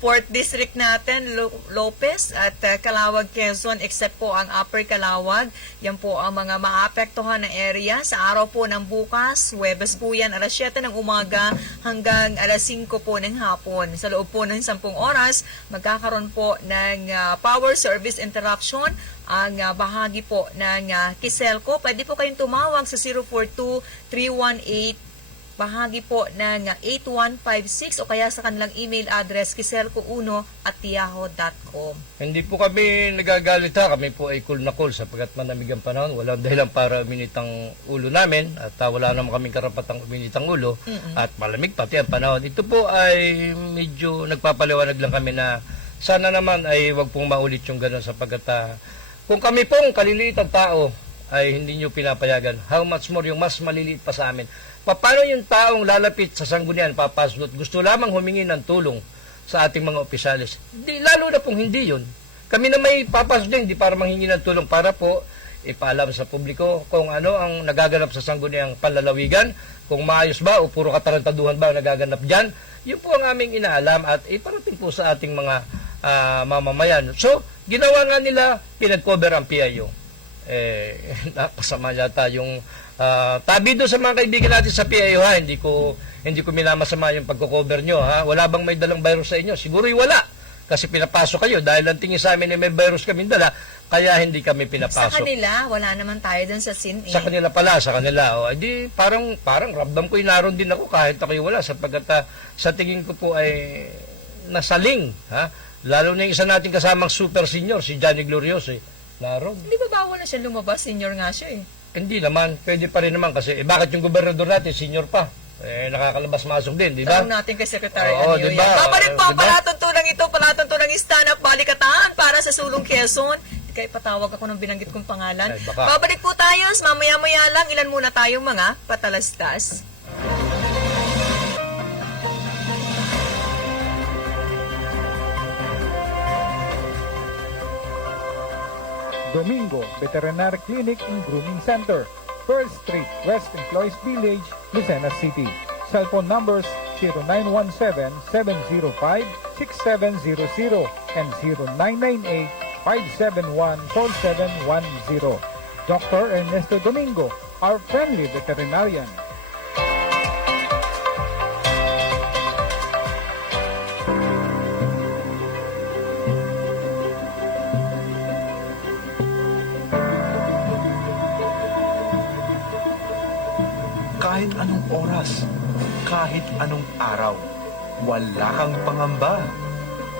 4th District natin, Lopez at Calawag, Quezon, except po ang Upper Calawag. Yan po ang mga maapektuhan na area. Sa araw po ng bukas, Huwebes po yan, alas 7 ng umaga hanggang alas 5 po ng hapon. Sa loob po ng 10 oras, magkakaroon po ng power service interruption ang bahagi po ng Kiselco. Pwede po kayong tumawag sa 042-318 bahagi po ng 8156 o kaya sa kanilang email address kiselco1@yahoo.com. Hindi po kami nagagalit kami po ay cool na cool sapagkat manamig ang panahon. Walang dahilan para uminit ang ulo namin at wala naman kaming karapatang uminit ang ulo at malamig pati ang panahon. Ito po ay medyo nagpapaliwanag lang kami na sana naman ay wag pong maulit yung gano'n sapagkat kung kami pong kaliliit ang tao ay hindi nyo pinapayagan, how much more yung mas maliliit pa sa amin. Paano yung taong lalapit sa Sangguniang papasok gusto lamang humingi ng tulong sa ating mga opisyalis? Lalo na pong hindi yun. Kami na may papasok din, hindi para manghingi ng tulong, para po ipaalam sa publiko kung ano ang nagaganap sa Sangguniang Panlalawigan, kung maayos ba o puro katarantaduhan ba ang nagaganap dyan. Yun po ang aming inaalam at iparating po sa ating mga mamamayan. So, ginawa nga nila, pinag-cover ang PIO. Napasama yata yung tabi doon sa mga kaibigan natin sa PIO hindi ko minamasama yung pagko-cover nyo Wala bang may dalang virus sa inyo? Siguro'y wala. kasi pinapasok kayo dahil ang tingin sa amin ay may virus kami dala, kaya hindi kami Sa pinapasok. kanila, wala naman tayo dun sa scene eh. Sa kanila pala, sa kanila. O, edi, parang ramdam ko naroon din ako kahit ako'y wala sapagkat sa tingin ko po ay nasaling. Ha? Lalo na yung isa nating kasamang super senior, si Johnny Glorioso. Naroon. Hindi ba bawal na siya lumabas? Senior nga siya eh. Hindi naman, pwede pa rin naman kasi bakit yung gobernador natin, senior pa? Nakakalabas-masok din, di ba? Tanong natin kay Secretary Oo, Anyo. diba? Babalik po ang Diba? palatuntunang ito, palatuntunang stand-up balikatan para sa Sulong Quezon. Kaya patawag ako ng binanggit kong pangalan. Ay, baka. Babalik po tayo, mamaya-maya lang, ilan muna tayong mga patalastas. Domingo Veterinary Clinic and Grooming Center, 1st Street, West Employees Village, Lucena City. Cell phone numbers 0917-705-6700 and 0998-571-4710. Dr. Ernesto Domingo, our friendly veterinarian. Kahit anong oras, kahit anong araw, wala kang pangamba.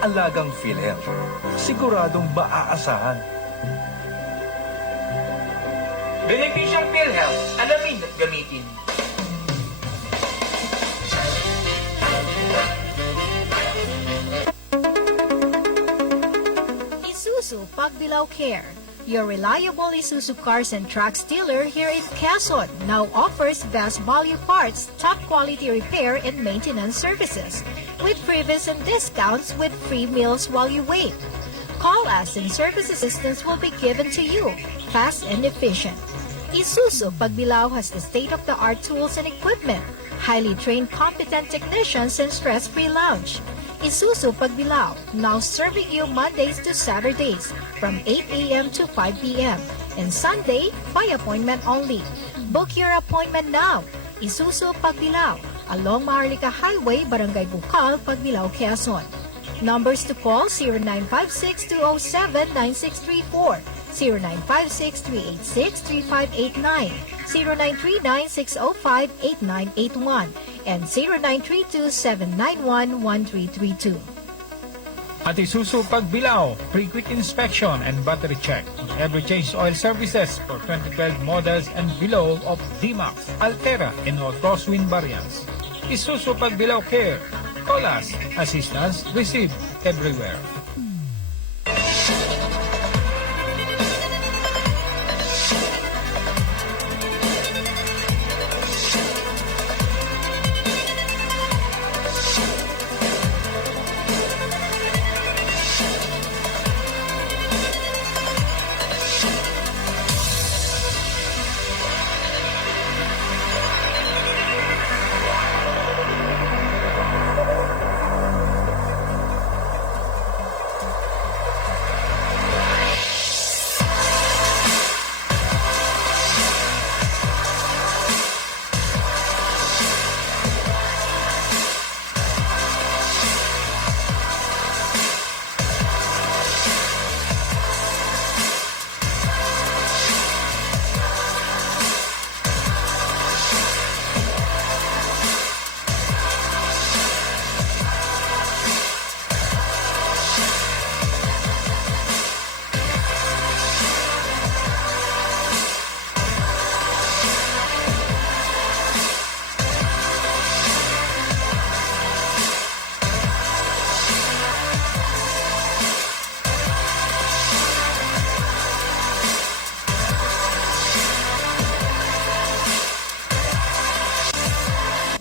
Alagang PhilHealth, siguradong maaasahan. Beneficial PhilHealth, alamin at gamitin. Isuzu Pagbilao Care, your reliable Isuzu cars and trucks dealer here in Quezon, now offers best value parts, top quality repair and maintenance services, with freebies and discounts with free meals while you wait. Call us and service assistance will be given to you, fast and efficient. Isuzu Pagbilao has the state-of-the-art tools and equipment, highly trained competent technicians and stress-free lounge. Isuzu Pagbilao, now serving you Mondays to Saturdays from 8 a.m. to 5 p.m. and Sunday by appointment only. Book your appointment now. Isuzu Pagbilao, along Maharlika Highway, Barangay Bukal, Pagbilao, Quezon. Numbers to call 0956-207-9634, 0956-386-3589, 0939-605-8981, and 0932-791-1332. At Isuzu Pagbilao, free quick inspection and battery check on every change oil services for 2012 models and below of D-Max, Altera, and all crosswind variants. Isuzu Pagbilao Care. Call us. Assistance received everywhere.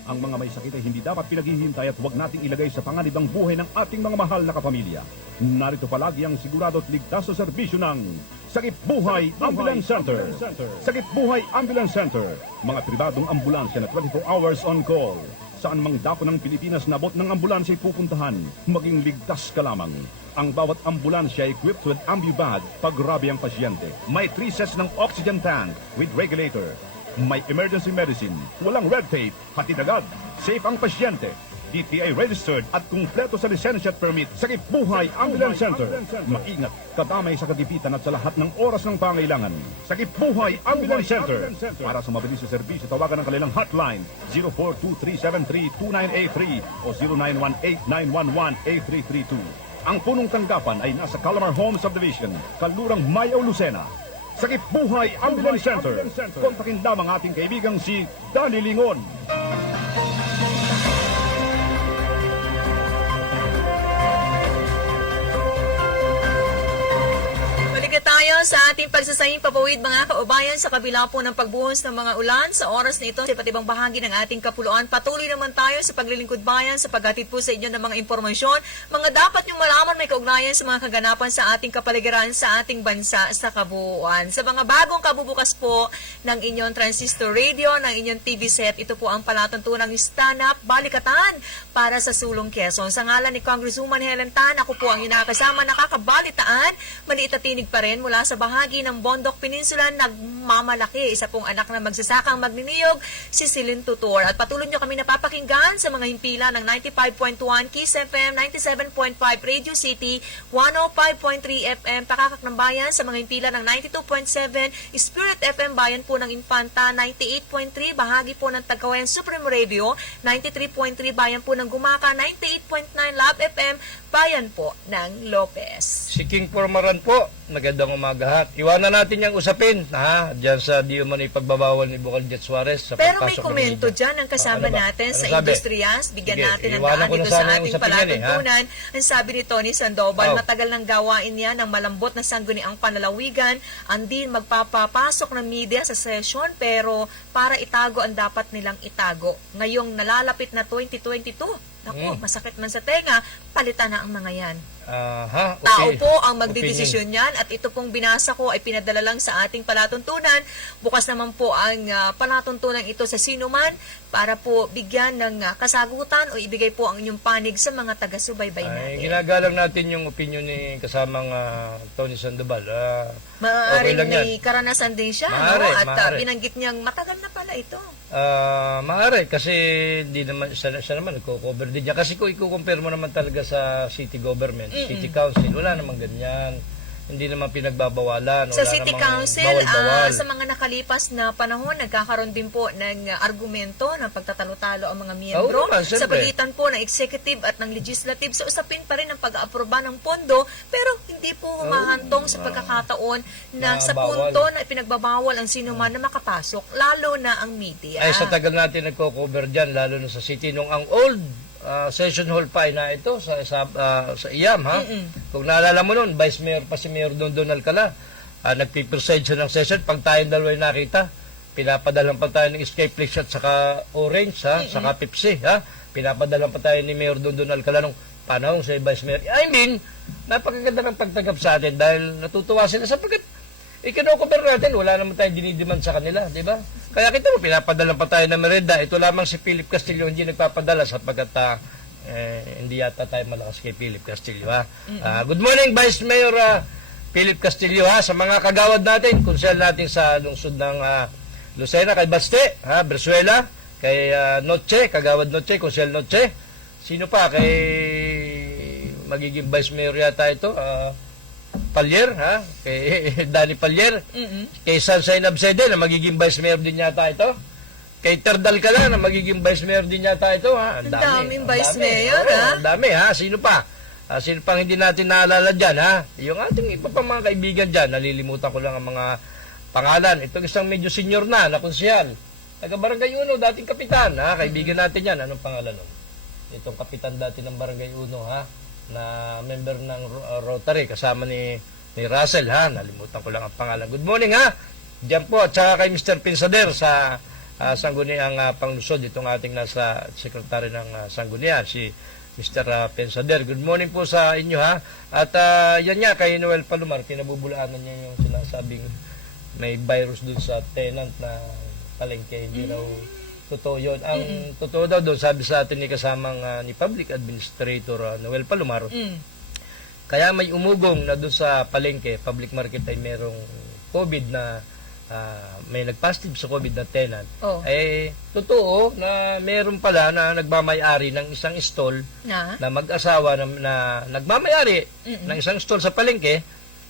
Ang mga may sakit ay hindi dapat pinaghihintay at huwag nating ilagay sa panganib ang buhay ng ating mga mahal na kapamilya. Narito palagi ang sigurado at ligtas sa serbisyo ng Sagip Buhay Ambulance Center. Sagip Buhay Ambulance Center. Mga pribadong ambulansya na 24 hours on call. Saan mang dako ng Pilipinas nabot ng ambulansya ay pupuntahan, maging ligtas ka lamang. Ang bawat ambulansya ay equipped with ambubad pag grabe ang pasyente. May 3 sets ng oxygen tank with regulator. May emergency medicine, walang red tape, hatid agad, safe ang pasyente. DTI registered at kumpleto sa lisensya at permit. Sakip Buhay Ambulance Center. Maingat, kadamay sa katipitan at sa lahat ng oras ng pangailangan. Sakip Buhay Ambulance Center. Para sa mabilis na serbisyo, tawagan ang kanilang hotline 0423732983 o 0918-911-8332. Ang punong tanggapan ay nasa Calamar Home Subdivision, Kalurang Mayaw, Lucena. Sakip Buhay Ambulance Center. Kontakin lamang ating kaibigang si Danny Lingon. Balik tayo sa ating pagsasahing papawid mga kaubayan sa kabila po ng pagbuhos ng mga ulan sa oras na ito sa iba't ibang bahagi ng ating kapuluan. Patuloy naman tayo sa paglilingkod bayan sa paghatid po sa inyo ng mga impormasyon, mga dapat yung malaman may kaugnayan sa mga kaganapan sa ating kapaligiran sa ating bansa sa kabuuan. Sa mga bagong kabubukas po ng inyong transistor radio, ng inyong TV set, ito po ang palatuntunang Stand Up Balikatan para sa Sulong Quezon. Sa ngalan ni Congresswoman Helen Tan, ako po ang inakasama nakakabalitaan, maliit at tinig pa rin mula sa bahagi ng Bondok Peninsula, nagmamalaki. Isa pong anak na magsasakang magniniyog, si Silin Tutor. At patuloy nyo kami napapakinggan sa mga himpila ng 95.1 Kiss FM, 97.5 Radio City, 105.3 FM Pakakak ng Bayan, sa mga himpila ng 92.7 Spirit FM Bayan po ng Infanta, 98.3 bahagi po ng Tagawayan Supreme Radio, 93.3 Bayan po ng Gumaka, 98.9 Lab FM Bayan po ng Lopez. Si King Formaran po, magandang umaga. Iwanan natin yung usapin, ha? Diyan sa di man ipagbabawal ni Bukal Jet Suarez sa Pero may pagpasok ng komento media. dyan ang kasama Ano ba? natin Ano sa sabi? industriyas. Bigyan Sige, natin ang iwanan daan ko na dito sa sana yung ating usapin yan, eh, ha? palatuntunan. Ang sabi ni Tony Sandoval, Oh. matagal nang gawain niya ng malambot na sangguniang panlalawigan. Ang din magpapapasok ng media sa session, pero para itago ang dapat nilang itago. Ngayong nalalapit na 2022, naku, masakit man sa tenga, palitan na ang mga yan. Okay. Tao po ang magdidesisyon yan, at ito pong binasa ko ay pinadala lang sa ating palatuntunan. Bukas naman po ang palatuntunan ito sa sinuman para po bigyan ng kasagutan o ibigay po ang inyong panig sa mga taga-subaybay Ay, natin. ginagalang natin yung opinion ni kasamang Tony Sandoval. Maaaring okay lang yan. may karanasan din siya, Maaari, no? At maaari. binanggit niyang matagal na pala ito. Maaari kasi di naman siya naman nagko-cover din niya, kasi kung i-compare mo naman talaga sa city government, city council, wala namang ganyan. Hindi naman pinagbabawalan. Sa wala City namang Council, bawal-bawal. sa mga nakalipas na panahon, nagkakaroon din po ng argumento ng pagtatalo-talo ang mga miyembro Oo naman, sa siyempre. pagitan po ng executive at ng legislative. So, usapin pa rin ang pag-aaproba ng pondo, pero hindi po humahantong sa pagkakataon na Na sa bawal. punto na ipinagbabawal ang sinuman na makapasok, lalo na ang media. Ay, sa tagal natin nagko-cover dyan, lalo na sa city, nung ang old session hall pa na ito sa IAM, ha? Kung naalala mo nun, Vice Mayor pa si Mayor Dondon Alcala, nagpipreside siya ng session. Pag tayong dalawa yung nakita, pinapadalan pa tayo ng escape flash at saka orange, ha? Saka Pepsi, ha? Pinapadalan pa tayo ni Mayor Dondon Alcala nung panahon sa Vice Mayor. I mean, napakaganda ng pagtanggap sa atin dahil natutuwa sila sapagkat ikino-cover natin, wala naman tayong dinidemand sa kanila, di ba? Kaya kita mo, pinapadala pa tayo ng merenda. Ito lamang si Philip Castillo hindi nagpapadala sapagkat hindi yata tayo malakas kay Philip Castillo, ha? Good morning, Vice Mayor Philip Castillo, ha? Sa mga kagawad natin, konsel natin sa lungsod ng Lucena, kay Baste, ha? Bersuela, kay Noche, kagawad Noche, konsel Noche. Sino pa? Kay magiging Vice Mayor yata ito, Palyer, ha? Kay Danny Palyer. Kay Sunshine Absede, na magiging Vice Mayor din yata ito. Kay Terdal Cala, na magiging Vice Mayor din yata ito, ha? Ang daming Vice dami. Mayor, Oo, ha? Ang dami, ha? Sino pa? Sino pang hindi natin naalala dyan, ha? Yung ating iba pang mga kaibigan dyan, nalilimutan ko lang ang mga pangalan. Itong isang medyo senior na konsyal. Taga Barangay Uno, dating kapitan, ha? Kaibigan natin yan. Anong pangalan nun? Itong kapitan dati ng Barangay Uno, ha? Na member ng Rotary, kasama ni Russell, ha? Nalimutan ko lang ang pangalan. Good morning, ha? Diyan po, at saka kay Mr. Pinsader sa Sangguniang Panglusod, itong ating nasa sekretary ng Sanggunian, si Mr. Pinsader. Good morning po sa inyo, ha? At yan nga, kay Noel Palomar, kinabubulaanan niya yung sinasabing may virus dun sa tenant na palengke, hindi raw totoo yun. Ang totoo daw doon, sabi sa atin ni kasamang ni Public Administrator Noel Palomar, kaya may umugong na doon sa palengke, public market, ay merong COVID na may nag-positive sa COVID na tenant, Oh. totoo na meron pala na nagmamayari ng isang stall Na? na mag-asawa na nagmamayari ng isang stall sa palengke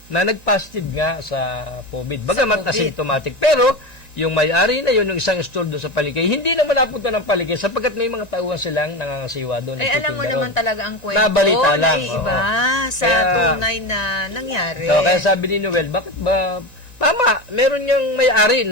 na nag-positive nga sa COVID. Bagamat COVID. asymptomatic. Pero yung may-ari na yun, yung isang stall doon sa palengke, hindi naman napunta ng palengke sapagkat may mga tauhan silang nangangasiwa doon. Ay, alam mo nagtitinda naman roon. talaga ang kwento Nabalita na lang, iba sa Kaya- tunay na nangyari. So, kaya sabi ni Noel, bakit ba tama, meron niyang may-ari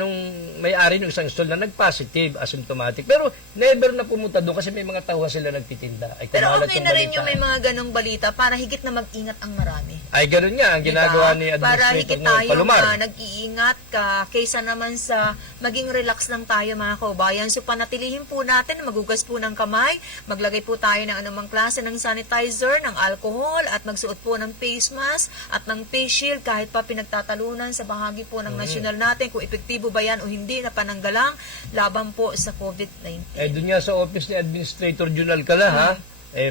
nung isang stall na nag-positive, asymptomatic. Pero never na pumunta doon kasi may mga tauhan sila nagtitinda. Ay, Pero kumalat okay yung na rin balita. yung may mga ganong balita para higit na mag-ingat ang marami. Ay, ganun nga ang ginagawa ni Para Administrator higit Noel tayo Palomar. nag-iingat ka kaysa naman sa maging relax lang tayo mga kaubayan. So panatilihin po natin na magugas po ng kamay, maglagay po tayo ng anumang klase ng sanitizer, ng alcohol, at magsuot po ng face mask at ng face shield kahit pa pinagtatalunan sa bahagi po ng nasyonal natin kung epektibo ba yan o hindi na pananggalang laban po sa COVID-19. Doon nga sa office ni Administrator Junal Cala, ha?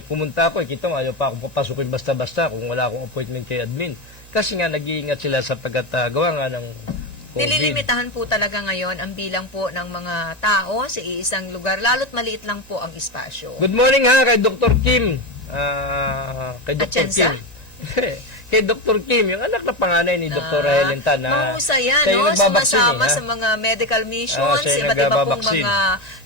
Pumunta ako, kita mo, ayaw pa akong papasukin basta-basta kung wala akong appointment kay admin. Kasi nga, nag-iingat sila sapagkat gawa nga ng COVID. Nililimitahan po talaga ngayon ang bilang po ng mga tao sa iisang lugar, lalo't maliit lang po ang espasyo. Good morning ha, kay Dr. Kim. Kay Dr. Atienza? Kim. Kay Dr. Kim, yung anak na panganay ni Dr. Helen Tan. Mahusay yan, siya yung no? nagbabaksin, Sumasama ha? sa mga medical missions, siya yung iba't iba pong nagbabaksin. mga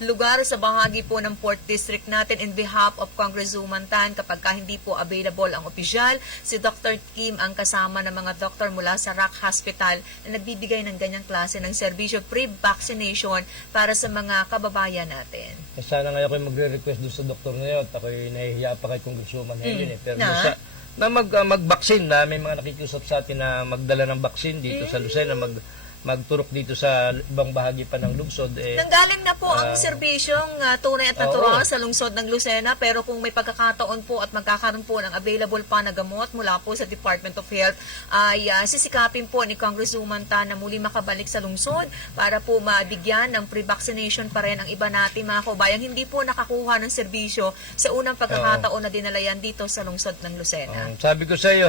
lugar sa bahagi po ng 4th District natin in behalf of Congresswoman Tan kapag ka hindi po available ang opisyal. Si Dr. Kim ang kasama ng mga doktor mula sa Rock Hospital na nagbibigay ng ganyang klase ng serbisyo pre-vaccination para sa mga kababayan natin. Sana nga ako magre-request doon sa doktor na yun. At ako'y nahihiya pa kay Congresswoman Helen. Pero Na? na mag-vaccine na may mga nakikiusap sa atin na magdala ng vaccine dito sa Lucena, magturok dito sa ibang bahagi pa ng lungsod. Nanggaling na po ang serbisyong tunay at natural Oo. sa lungsod ng Lucena, pero kung may pagkakataon po at magkakaroon po ng available pa na gamot mula po sa Department of Health, ay sisikapin po ni Congresswoman Tan na muli makabalik sa lungsod para po mabigyan ng pre-vaccination pa rin ang iba natin mga kaubayang hindi po nakakuha ng serbisyo sa unang pagkakataon na dinalayan dito sa lungsod ng Lucena. Sabi ko sa iyo,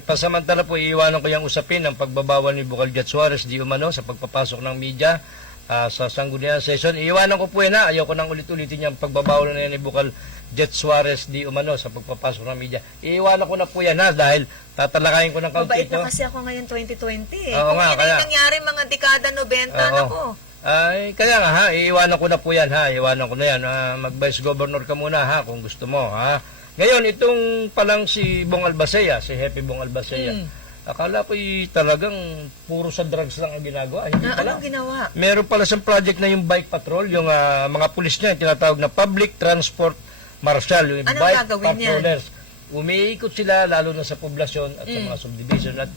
pasamantala po iiwanan ko yung usapin ng pagbabawal ni Bucal Jet Suarez di umano sa pagpapasok ng media sa sangguniang session. Iiwanan ko po yan ha. Ayaw ko nang ulit-ulitin yung pagbabawal na yan ni Bucal Jet Suarez di umano sa pagpapasok ng media. Iiwanan ko na po yan ha dahil tatalakayin ko ng kaunti Mabait ito. na kasi ako ngayon 2020 Oo Kung nga, yun kaya- ay nangyari mga dekada 90 na ko. Ay, kaya nga ha, iiwanan ko na po yan ha. Iiwanan ko na yan. Mag-vice governor ka muna ha kung gusto mo ha. Ngayon, itong palang si Bong Albacea, si Happy Bong Albacea, akala ko talagang puro sa drugs lang ang ginagawa. Hindi pala. Anong ginawa? Meron pala siyang project na yung bike patrol, yung mga pulis niya, yung tinatawag na public transport marshal, yung Anong bike gagawin niyan? patrollers. Umiikot sila lalo na sa poblasyon at sa mga subdivision at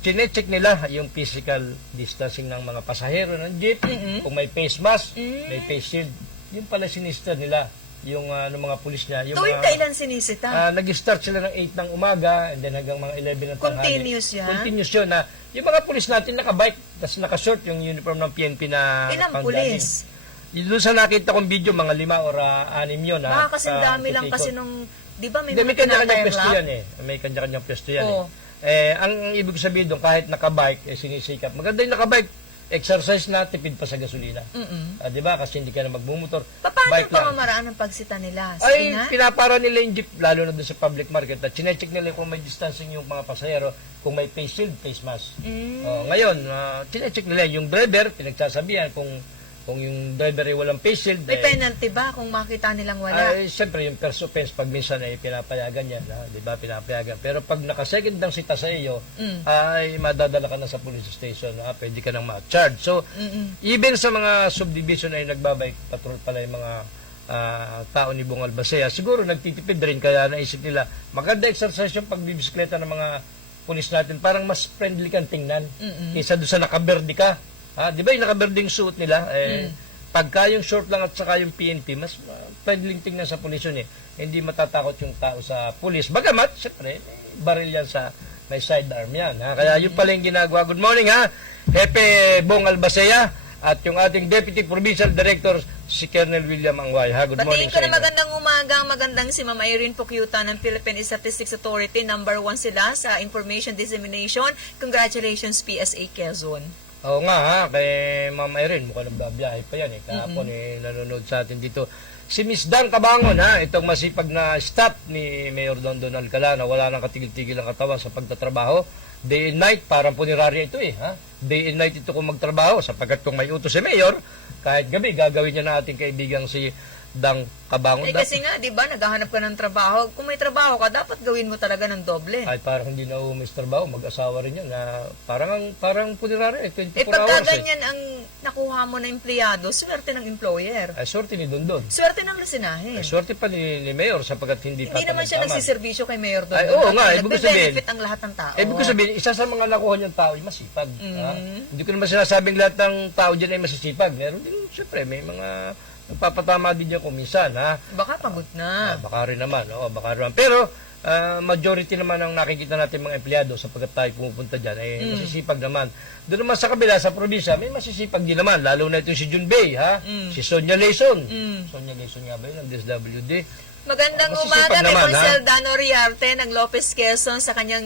chinecheck nila yung physical distancing ng mga pasahero ng jeep, kung may face mask, may face shield. Yun pala sinister nila yung mga pulis niya. Yung Tuwing kailan sinisita? nag-start sila ng 8 ng umaga and then hanggang mga 11 ng tanghali. Continuous yan? Continuous yun. Yung mga pulis natin nakabike, tapos nakashort yung uniform ng PNP na Ilang panggaling. pulis? Doon sa nakita kong video, mga 5 or 6 yun. Baka kasi dami lang kasi nung, di ba may Hindi, may mga kanya-kanyang tinatayang pwesto lap? yan eh. May kanya-kanyang pwesto yan Oo. Ang ibig sabihin doon, kahit nakabike, sinisikap. Maganda yung nakabike, exercise na, tipid pa sa gasolina. Di ba? Kasi hindi ka na magmumotor. Paano Bike ang lang. pamamaraan ng pagsita nila? Sige Ay, nga. pinapara nila yung jeep, lalo na doon sa public market. At chinecheck nila kung may distancing yung mga pasahero, kung may face shield, face mask. Ngayon, chinecheck nila yung driver, pinagsasabihan kung yung driver ay walang face shield. May penalty ba kung makita nilang wala? Ay, siyempre, yung first offense, pag minsan ay pinapayagan yan, di ba, pinapayagan. Pero pag naka-second ang sita sa iyo, ay madadala ka na sa police station, pwede ka nang ma-charge. So, even sa mga subdivision ay nagbabike patrol pala yung mga tao ni Bong Albacea, siguro nagtitipid rin, kaya naisip nila, maganda exercise yung pagbibisikleta ng mga pulis natin, parang mas friendly kang tingnan, kaysa doon sa nakaberde ka. Di ba yung nakaberding suit nila, pagka yung short lang at saka yung PNP, mas friendly tingnan sa pulis yun eh. Hindi matatakot yung tao sa pulis. Bagamat, syempre, may baril yan sa, may sidearm yan. Kaya yun pala yung ginagawa. Good morning ha, Hepe Bong Albacea, at yung ating Deputy Provincial Director, si Colonel William Angway. Good morning Batiin ko sa na inyo. magandang umaga, magandang si Ma'am Irene Pukyuta ng Philippine Statistics Authority. #1 sila sa information dissemination. Congratulations, PSA Quezon. Oo nga ha, kay Ma'am Irene, mukhang nagbabiyahe pa yan kahapon nanonood sa atin dito. Si Miss Dan Cabangon ha, itong masipag na staff ni Mayor Dondon Alcala na wala nang katigil-tigil ang katawan sa pagtatrabaho. Day and night, parang punerarya ito ha. Day and night ito kung magtrabaho sapagkat kung may utos si Mayor, kahit gabi gagawin niya na ating kaibigang si Dan Cabangon. Kasi nga, di ba, naghahanap ka ng trabaho. Kung may trabaho ka, dapat gawin mo talaga ng doble. Ay parang hindi na umis trabaho, mag-asawa rin yan na parang punerarya 24 Pagka hours. ganyan ang nakuha mo na empleyado, swerte ng employer. Ay swerte ni Dondon. Swerte ng lusinahin. Ay swerte pa ni Mayor sapagkat hindi pa Hindi naman siya tama. nagsiservisyo kay Mayor Dondon. Ay, oo nga, ibig ko sabihin- Nagbe-benefit ang lahat ng tao. Ibig ko sabihin, isa sa mga nakuha niyang tao ay masipag. Ha? Hindi ko naman sinasabing lahat ng tao dyan ay masisipag. Meron din, siyempre, may mga nagpapatama din dyan kung minsan. Ha? Baka pagod na. Baka rin naman. Oo, baka rin naman. Pero, majority naman ang nakikita natin mga empleyado sapagkat tayo pumupunta dyan ay masisipag naman. Doon naman sa kabila, sa probinsya, may masisipag din naman. Lalo na ito si Jun Bay, ha? Si Sonia Leison. Sonia Leison nga ba yun, ng DSWD? Magandang Masisipag umaga kay naman, Marcel Dano Riarte ng Lopez Quezon sa kanyang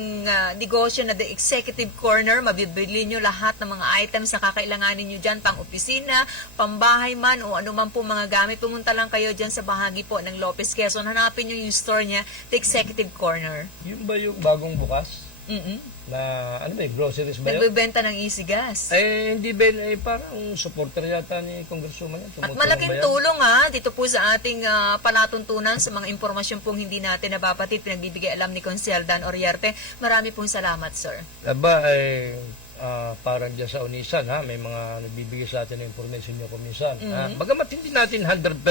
negosyo na The Executive Corner. Mabibili nyo lahat ng mga items na kakailanganin nyo dyan, pang opisina, pambahay man o anuman po mga gamit. Pumunta lang kayo dyan sa bahagi po ng Lopez Quezon. Hanapin nyo yung store niya, The Executive Corner. Yun ba yung bagong bukas? Na, ano ba groceries ba yun? Nagbebenta ng Easy Gas. Eh, hindi ba, parang supporter yata ni Congresswoman yan. At Tumutulong malaking ba yan? tulong dito po sa ating palatuntunan sa mga impormasyon pong hindi natin nababatid, pinagbibigay alam ni Consel Dan Oriarte. Marami pong salamat, sir. Aba, ay, parang dyan sa Unisan, ha, may mga nagbibigay sa atin ng information nyo kung minsan. Ha? Bagamat hindi natin 100%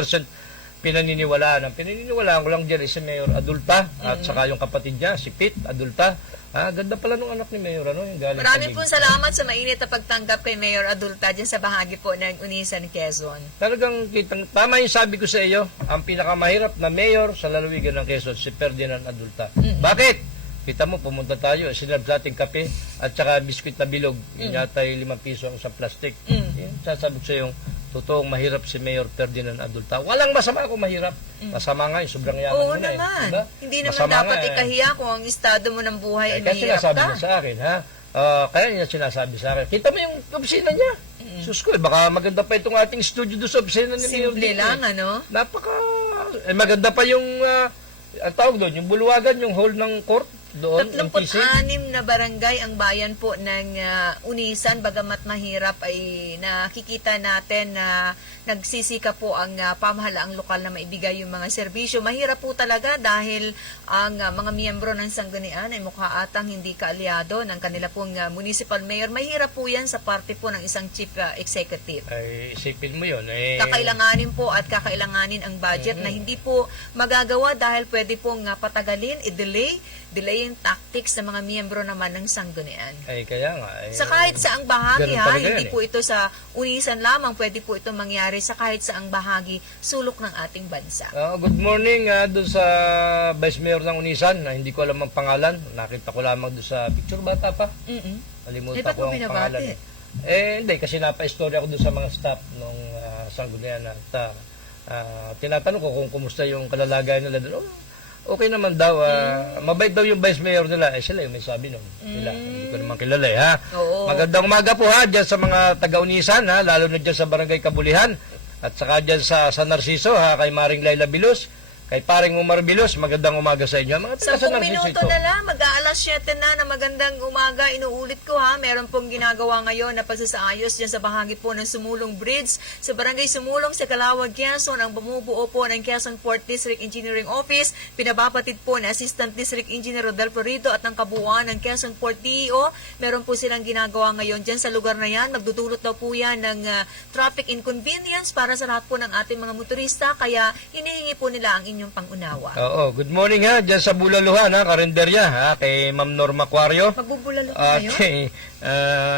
pinaniniwalaan. Ang pinaniniwalaan ko lang dyan is si Mayor Adulta at saka yung kapatid niya, si Pete Adulta. Ganda pala nung anak ni Mayor, ano, yung galing Marami sa pong salamat sa mainit na pagtanggap kay Mayor Adulta dyan sa bahagi po ng Unisan, Quezon. Talagang tama yung sabi ko sa iyo, ang pinakamahirap na mayor sa lalawigan ng Quezon, si Ferdinand Adulta. Bakit? Kita mo, pumunta tayo, sinab sa ating kape at saka biskwit na bilog. Yun yata yung 5 piso ang sa plastic. Yan, sasabi ko sa iyo, totoong mahirap si Mayor Ferdinand Adulta. Walang masama kung mahirap. Masama nga, sobrang yaman Oo mo na naman. Diba? Hindi naman Masama dapat nga, ikahiya kung ang estado mo ng buhay ay kaya mahirap sinasabi ka. niya sa akin, ha? Kaya niya sinasabi sa akin. Kita mo yung opisina niya. Sus ko, baka maganda pa itong ating studio doon sa opisina ni Mayor. Simple dito, lang, eh. ano? Maganda pa yung, ang tawag doon, yung bulwagan, yung hall ng court doon, ng PC. 36 na barangay ang bayan po ng Unisan, bagamat mahirap ay nakikita natin na nagsisika po ang pamahalaang lokal na maibigay yung mga serbisyo. Mahirap po talaga dahil ang mga miyembro ng sanggunian ay mukha atang hindi kaalyado ng kanila pong municipal mayor. Mahirap po yan sa parte po ng isang chief executive. Ay, isipin mo yun. Eh, Kakailanganin po at kakailanganin ang budget na hindi po magagawa dahil pwede pong patagalin, delay yung tactics ng mga miyembro naman ng sanggunian. ay, kaya nga. Eh, Sa kahit saang bahagi ganun ha, talaga hindi yan, po ito sa Unisan lamang, pwede po ito mangyari sa kahit saang bahagi, sulok ng ating bansa. Good morning doon sa Vice Mayor ng Unisan, na hindi ko alam ang pangalan. Nakita ko lamang doon sa picture, bata pa. Nalimutan Ba't ko mo ang binabati? pangalan. Hindi, kasi napa-story ako doon sa mga staff ng sanggunian at tinatanong ko kung kumusta yung kalalagayan nila doon. Okay naman daw. Mabait daw yung Vice Mayor nila. Sila yung may sabi nun. Sila. Hindi ko naman kilala ha. Oo. Magandang umaga po ha, dyan sa mga taga-Unisan ha, lalo na dyan sa Barangay Kabulihan. At saka dyan sa Narciso ha, kay Maring Laila Bilos. Kay Paring Umar Bilos, magandang umaga sa inyo. Mga taga sa 10 Narciso minuto ito. na lang, mag-aalas 7 na magandang umaga. Inuulit ko ha, meron pong ginagawa ngayon na pagsasaayos dyan sa bahagi po ng Sumulong Bridge. Sa Barangay Sumulong sa Calawag, Quezon, ang bumubuo po ng Quezon Port District Engineering Office. Pinabapatid po na Assistant District Engineer Rodolfo Rito at ng kabuuan ng Quezon Port DEO. Meron po silang ginagawa ngayon dyan sa lugar na yan. Magdudulot daw po yan ng traffic inconvenience para sa lahat po ng ating mga motorista. Kaya hinihingi po nila ang inyong pangunawa. Oo, good morning ha, dyan sa Bulaluhan ha, karinderya ha, kay Ma'am Norma Aquario. Magbubulalo At kayo? kay,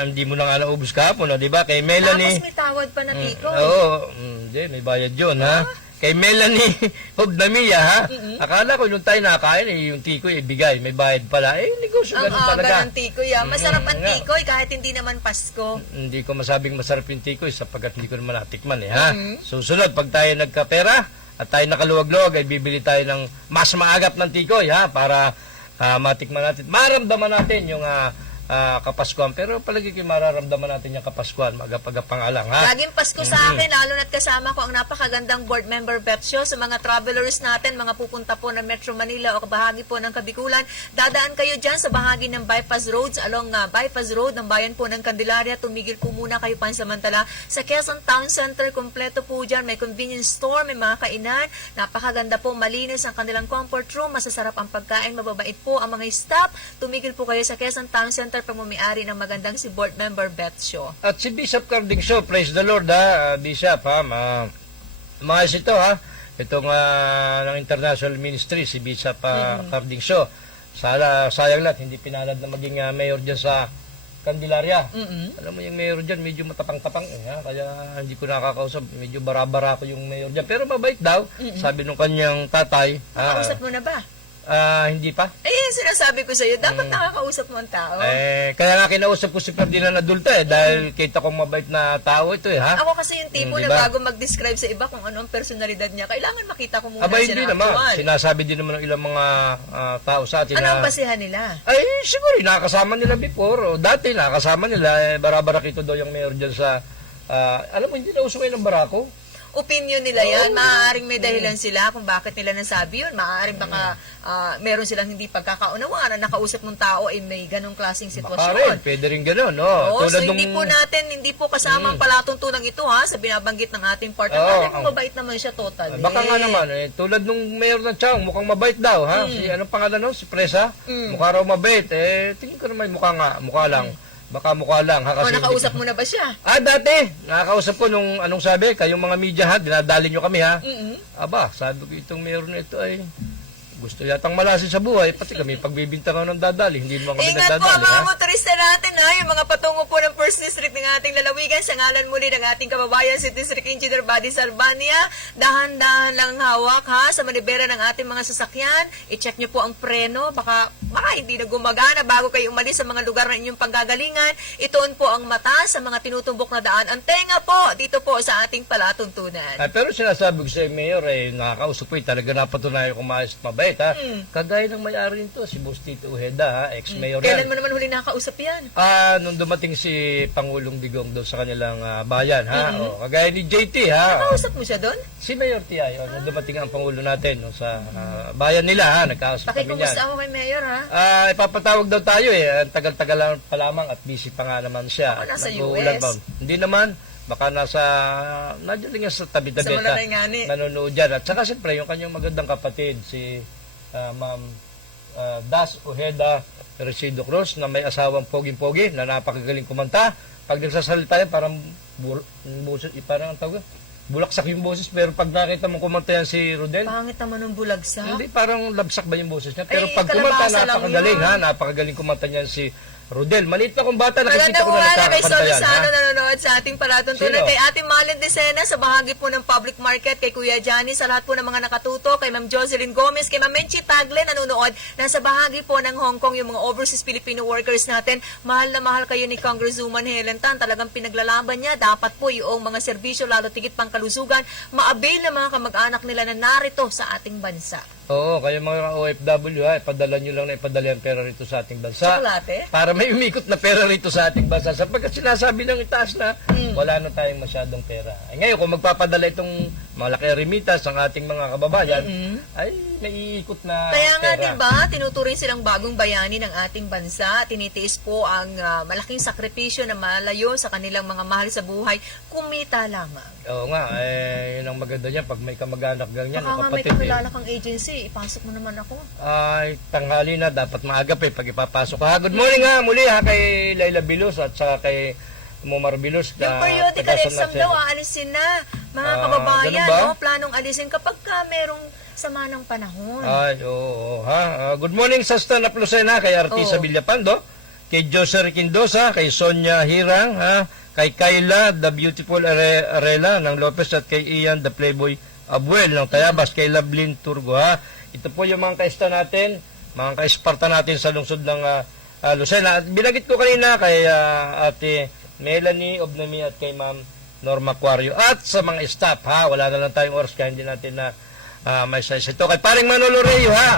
hindi mo na nga naubos kahapon, di ba? Kay Melanie. Tapos may tawad pa na tiko. Oo, hindi, may bayad yun, ha? Kay Melanie Hobnamia, ha? Akala ko yung tayo nakakain, yung tikoy ibigay, may bayad pala. Negosyo Ang ganun aga talaga. ng tikoy. Masarap ang nga. tikoy kahit hindi naman Pasko. Hindi ko masabing masarap yung tikoy sapagkat hindi ko naman natikman, ha? Susunod, pag tayo nagkapera at tayo nakaluwag-luwag, ay bibili tayo ng mas maagap ng tikoy, ha? Para matikman natin, maramdaman natin yung Kapaskuhan. Pero palagi kayo mararamdaman natin yung Kapaskuhan, magapangalang, ha? Laging Pasko sa akin, lalo na't kasama ko ang napakagandang board member Betio sa mga travelers natin, mga pupunta po ng Metro Manila o bahagi po ng Kabikulan. Dadaan kayo dyan sa bahagi ng bypass roads, along bypass road ng bayan po ng Candelaria. Tumigil po muna kayo pansamantala. Sa Quezon Town Center, kompleto po dyan. May convenience store, may mga kainan. Napakaganda po, malinis ang kanilang comfort room, masasarap ang pagkain, mababait po ang mga staff. Tumigil po kayo sa Quezon Town Center, pagmamayari ng magandang si board member Betio. At si Bishop Carding Show, praise the Lord, ha? Bishop, ha? Mga ito, ha? Itong ng International Ministry, si Bishop Carding Show. Sayang lahat, hindi pinalad na maging mayor dyan sa Candelaria. Alam mo yung mayor dyan, medyo matapang-tapang, ha? Kaya hindi ko nakakausap, medyo bara-bara ko yung mayor dyan. Pero mabait daw, sabi nung kanyang tatay. Nakausap mo na ba? Hindi pa. Sinasabi ko sa iyo, dapat nakakausap mo ang tao. Kaya nga kinausap ko si Ferdinand Adulta, dahil kita kong mabait na tao ito, ha? Ako kasi yung tipo na Diba? bago mag-describe sa iba kung ano ang personalidad niya, kailangan makita ko muna Abay, siya hindi na naman. actual. Sinasabi din naman ng ilang mga tao sa atin Ano na... ang basihan nila? Ay, siguro, nakakasama nila before. O, dati, nakakasama nila. Bara-barakito daw yung mayor dyan sa... alam mo, hindi na uso ngayon ng barako. Opinion nila yan. Maaaring may dahilan sila kung bakit nila nasabi yun. Maaaring baka meron silang hindi pagkakaunawaan na nakausap ng tao ay may ganong klaseng Baka rin, sitwasyon. pwede rin gano'n, no? Oo, so Tulad hindi nung- po natin, hindi po kasama ang palatuntunan ito sa binabanggit ng ating partner. Oo, Mabait naman siya totally. Baka nga naman, tulad nung mayor ng Chang, mukhang mabait daw, ha? Si, anong pangalan nun? Si Presa? Mukha raw mabait. Tingin ko naman, mukha lang. Baka mukha lang, ha? O, Kasi nakausap mo na ba siya? dati, nakakausap ko nung anong sabi, kayong mga media, ha? Dinadali nyo kami, ha? Aba, sabi ko itong mayor na ito ay gusto yatang malasin sa buhay, pati kami pagbibintangan ng dadali, hindi naman kami Ingat po ang nagdadali, mga ha? motorista natin, yung mga patungo po ng First District ng ating lalawigan. Sa ngalan muli ng ating kababayan, si District Engineer Buddy Sarbania, dahan-dahan lang hawak, sa manibera ng ating mga sasakyan. I-check nyo po ang preno, baka hindi na gumagana bago kayo umalis sa mga lugar na inyong panggagalingan. Ituon po ang mata sa mga tinutumbok na daan. Ang tenga po, dito po sa ating palatuntunan. Pero sinasabi ko sa mayor, nakakausap ko, talaga napatunayan kung maayos at mabait, ha? Kagaya ng may-ari nito, si Boss Tito Ujeda, ha? Ex-mayor Kailan yan. mo naman huli nakakausap yan? Nung dumating si Pangulong Digong doon sa kanilang bayan, ha? Kagaya ni JT, ha? Nakausap mo siya doon? Si Mayor Tiayo, nung dumating ang Pangulo natin no, sa bayan nila, ha? Nagkausap kami niyan. Pakikumusta ako kay Mayor, ha? Ipapatawag daw tayo, Ang tagal-tagal lang pa lamang at busy pa nga naman siya. Baka nasa Nag-uulan US. pa. Hindi naman, baka nandiyan lang yan sa tabi-tabi. Sa Malalangani. Nanonood dyan. At saka siyempre, yung kanyang magandang kapatid, si Ma'am Das Ojeda Resido Cruz, na may asawang poging-pogi, na napakagaling kumanta. Pag nagsasalita yan, parang parang ang tawag, bulaksak yung boses, pero pag nakita mo kumanta yan si Rodel, Pangit naman ng bulagsa. hindi, parang labsak ba yung boses niya? Pero Ay, pag kumanta, kalabasa lang napakagaling, yun. ha? Napakagaling kumanta niyan si Rodel. Maliit pa kong bata, nakikita Magandang ko na umaga kay nagkakanta Sonny yan, ha? Sano nanonood sa ating palatuntunan. Sino? Kay Ate Malin Decena sa bahagi po ng public market. Kay Kuya Johnny sa lahat po ng mga nakatuto. Kay Ma'am Jocelyn Gomez. Kay Ma'am Menchi Tagle nanonood. Nasa bahagi po ng Hong Kong yung mga overseas Filipino workers natin. Mahal na mahal kayo ni Congresswoman Helen Tan. Talagang pinaglalaban niya. Dapat po yung mga serbisyo, lalo tigit pang kalusugan, ma-avail ng mga kamag-anak nila na narito sa ating bansa. Oo, kayo mga OFW, ha? Ipadala nyo lang na ipadala ang pera rito sa ating bansa. Chocolate? Para may umikot na pera rito sa ating bansa. Sapagkat sinasabi ng itaas na wala na tayong masyadong pera. Ay, ngayon, kung magpapadala itong malaki remittance ang ating mga kababayan, ay may iikot na Kaya nga, pera. diba, tinuturing silang bagong bayani ng ating bansa. Tinitiis po ang malaking sakripisyo na malayo sa kanilang mga mahal sa buhay. Kumita lamang. Oo nga, yun ang maganda niya. Pag may kamag-anak ganyan, Baka nga may kapatid, kakilala kang agency, ipasok mo naman ako. ay, tanghali na, dapat maagap pag ipapasok ka. Good morning ha, muli ha, kay Laila Bilos at saka kay Momar Bilos. Yung periodical exam daw, aalisin na. Mga kababayan, ganun ba? no? Planong alisin kapag merong sama ng panahon. Ay, oo, ha. Good morning sa Stan Aplusena, kay Artisa Oo. Villapando, kay Jose Riquindosa, kay Sonia Hirang, ha, kay Kayla, the beautiful Arela ng Lopez, at kay Ian, the Playboy Abuel ng Tayabas, kay Lablin Turgo, ha. Ito po yung mga kaista natin, mga kaisparta natin sa lungsod ng Lucena. At binagit ko kanina kay Ate Melanie Obnami at kay Ma'am Norma Aquario at sa mga staff, ha. Wala na lang tayong oras kaya hindi natin na may size ito. Kay paring Manolo Reo, ha,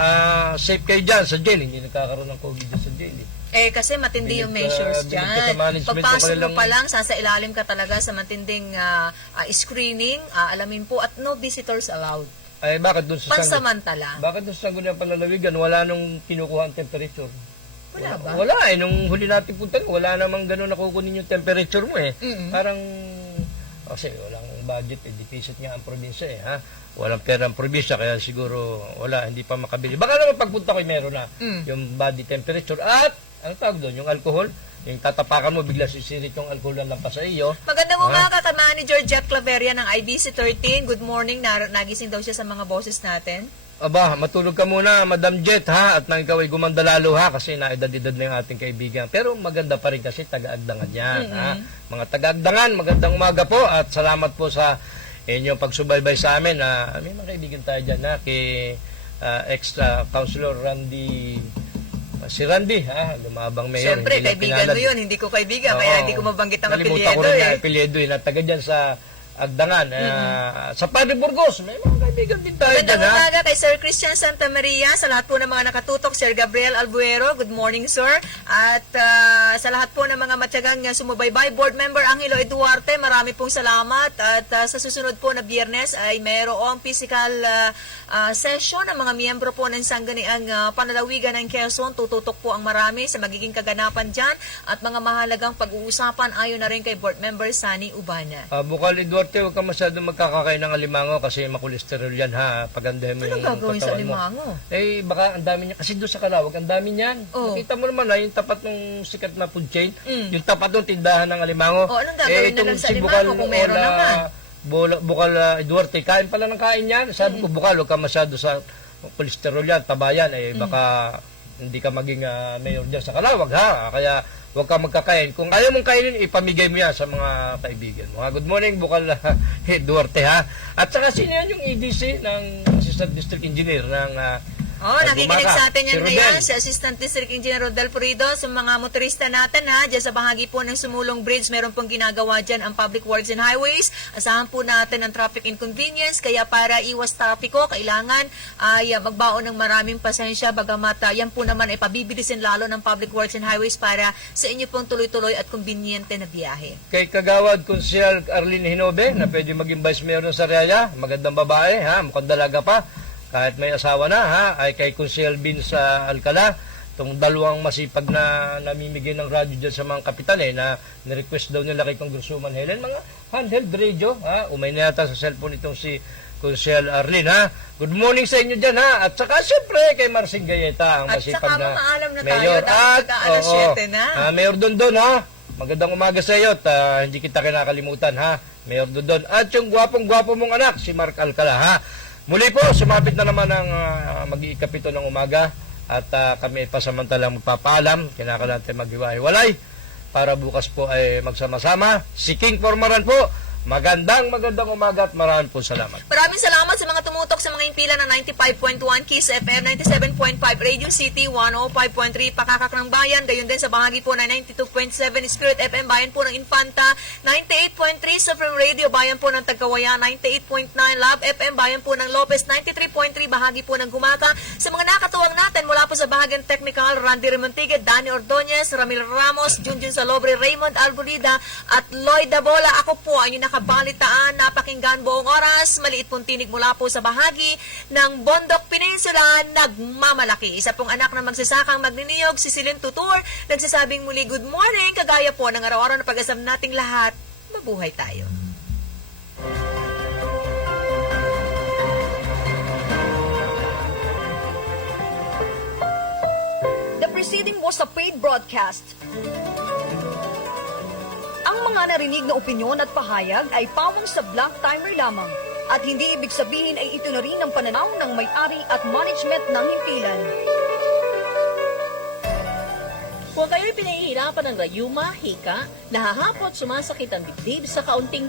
safe kayo dyan sa jail. Hindi nakakaroon ng COVID dyan sa jail. Kasi matindi yung measures Binigay dyan. ka sa management Pagpasok sa kanilang- mo pa lang, sasailalim ka talaga sa matinding screening, alamin po, at no visitors allowed. Ay, bakit doon sa Pansamantala. Bakit doon sa Sangguniang Panlalawigan, wala nung kinukuha ang temperature? Wala ba? Wala eh. Nung huli natin punta, wala namang gano'n na kukunin yung temperature mo eh. Parang, kasi walang budget eh. Deficit nga ang probinsya eh. Ha? Walang pera ang probinsya, kaya siguro wala, hindi pa makabili. Baka naman pagpunta ko, meron na yung body temperature. At, ang tawag doon, yung alcohol, yung tatapakan mo, bigla sisirit yung alcohol na lampas sa iyo. Magandang umaga ka, Manager Jeff Claveria ng IBC 13. Good morning. Nagising daw siya sa mga boses natin. Aba, matulog ka muna, Madam Jet, ha? At nang ikaw ay gumanda lalo, ha? Kasi naedad-edad na yung ating kaibigan. Pero maganda pa rin kasi taga-agdangan yan, ha? Mga taga-agdangan, magandang umaga po. At salamat po sa inyong pagsubaybay sa amin. May mga kaibigan tayo dyan, ha? Kay ex-councilor Randy... Si Randy, ha? Lumabang mayor. Siyempre, hindi lang kaibigan pinalad. mo yun. Hindi ko kaibigan, Oo. kaya hindi ko mabanggit ang Nalimutan ko apelyido rin ang eh. apelyido eh. Na taga dyan sa Agdangan. Sa Padre Burgos, may mga kaibigan din tayo dyan, Magandang ha? umaga kay Sir Christian Santa Maria, sa lahat po ng mga nakatutok, Sir Gabriel Albuero, good morning sir. At sa lahat po ng mga matyagang sumubaybay, Board Member Angelo Eduarte, marami pong salamat. At sa susunod po na Biyernes ay mayroong physical session ng mga miyembro po ng Sangguniang Panlalawigan ng Quezon. Tututok po ang marami sa magiging kaganapan dyan at mga mahalagang pag-uusapan ayon na rin kay Board Member Sani Ubana. Bukal Eduarte, huwag ka masyadong magkakakain ng alimango kasi makolesterol yan, ha? Pagandahin mo Anong yung gagawin sa katawan mo. limango? Eh, baka ang dami niya. Kasi doon sa Kalawag, ang dami niyan. Oh. Nakita mo naman, yung tapat ng sikat na food chain, yung tapat ng tindahan ng alimango. Oh, anong gagawin na itong lang sa si alimango kung meron Ola- naman? Bukal Eduarte, kain pala ng kain yan. Sabi ko, Bukal, huwag ka masyado sa kolesterol yan, tabayan. Baka hindi ka maging mayor dyan sa Kalawag, ha? Kaya huwag ka magkakain. Kung ayaw mong kainin, ipamigay mo yan sa mga kaibigan mo. Good morning, Bukal Duarte, ha? At saka sino yan yung EDC ng Assistant District Engineer ng Nakikinig sa atin yan si ngayon, Rodel. si Assistant District Engineer Rodel Purido, sa mga motorista natin ha, dyan sa bahagi po ng Sumulong Bridge, meron pong ginagawa dyan ang Public Works and Highways. Asahan po natin ang traffic inconvenience, kaya para iwas trapiko, kailangan ay magbaon ng maraming pasensya, bagamat yan po naman ay pabibilisin lalo ng Public Works and Highways para sa inyo pong tuloy-tuloy at kumbinyente na biyahe. Kay Kagawad Konsyal Arlene Hinobe, na pwede maging Vice Mayor ng Sariaya, magandang babae, ha? Mukhang dalaga pa. Kahit may asawa na, ha? Ay kay Konsyal Bin sa Alcala, itong dalawang masipag na namimigay ng radyo dyan sa mga kapital, na nirequest daw nila kay Congresswoman Helen, mga handheld radio, ha? Umay na yata sa cellphone itong si Konsyal Arlene, ha? Good morning sa inyo dyan, ha? At saka siyempre kay Marcin Gayeta, ang At masipag saka na mamaalam na tayo, mayor. dahil At, magka-alas oo, 7 na. Mayor Dondon, ha? Magandang umaga sa iyo at hindi kita kinakalimutan, ha? Mayor Dondon. At yung gwapong-gwapo mong anak, si Mark Alcala, ha? Muli po, sumapit na naman ang mag-iikapito ng umaga at kami pasamantalang magpapaalam. Kinakailangan tayo maghiwa-hiwalay para bukas po ay magsama-sama. Si King Formaran po, magandang umaga at maraming po salamat. Maraming salamat sa mga tumutok sa mga impila ng 95.1 Kiss FM, 97.5 Radio City, 105.3 Pakakak ng Bayan, gayon din sa bahagi po na 92.7 Spirit FM, Bayan po ng Infanta, 98.3 Supreme Radio, Bayan po ng Tagkawayan, 98.9 Love FM, Bayan po ng Lopez, 93.3 bahagi po ng Gumaka. Sa mga nakatuwang natin mula po sa bahagyang technical, Randy Remontigue, Danny Ordonez, Ramil Ramos, Junjun Salobre, Raymond Alburida at Lloyd Dabola. Ako po ang inyong nakabalitaan, napakinggan buong oras, maliit pong tinig mula po sa bahagi ng Bondok Peninsula, nagmamalaki. Isa pong anak ng magsasakang magniniyog, si Silin Tutur, nagsasabing muli good morning, kagaya po ng araw-araw na pag-asam nating lahat, mabuhay tayo. The preceding was a paid broadcast. Ang mga narinig na opinyon at pahayag ay pawang sa blank timer lamang at hindi ibig sabihin ay ito na rin ang pananaw ng may-ari at management ng himpilan. Huwag kayo'y pinahihirapan ng rayuma, hika, nahahapot, sumasakit ang dibdib sa kaunting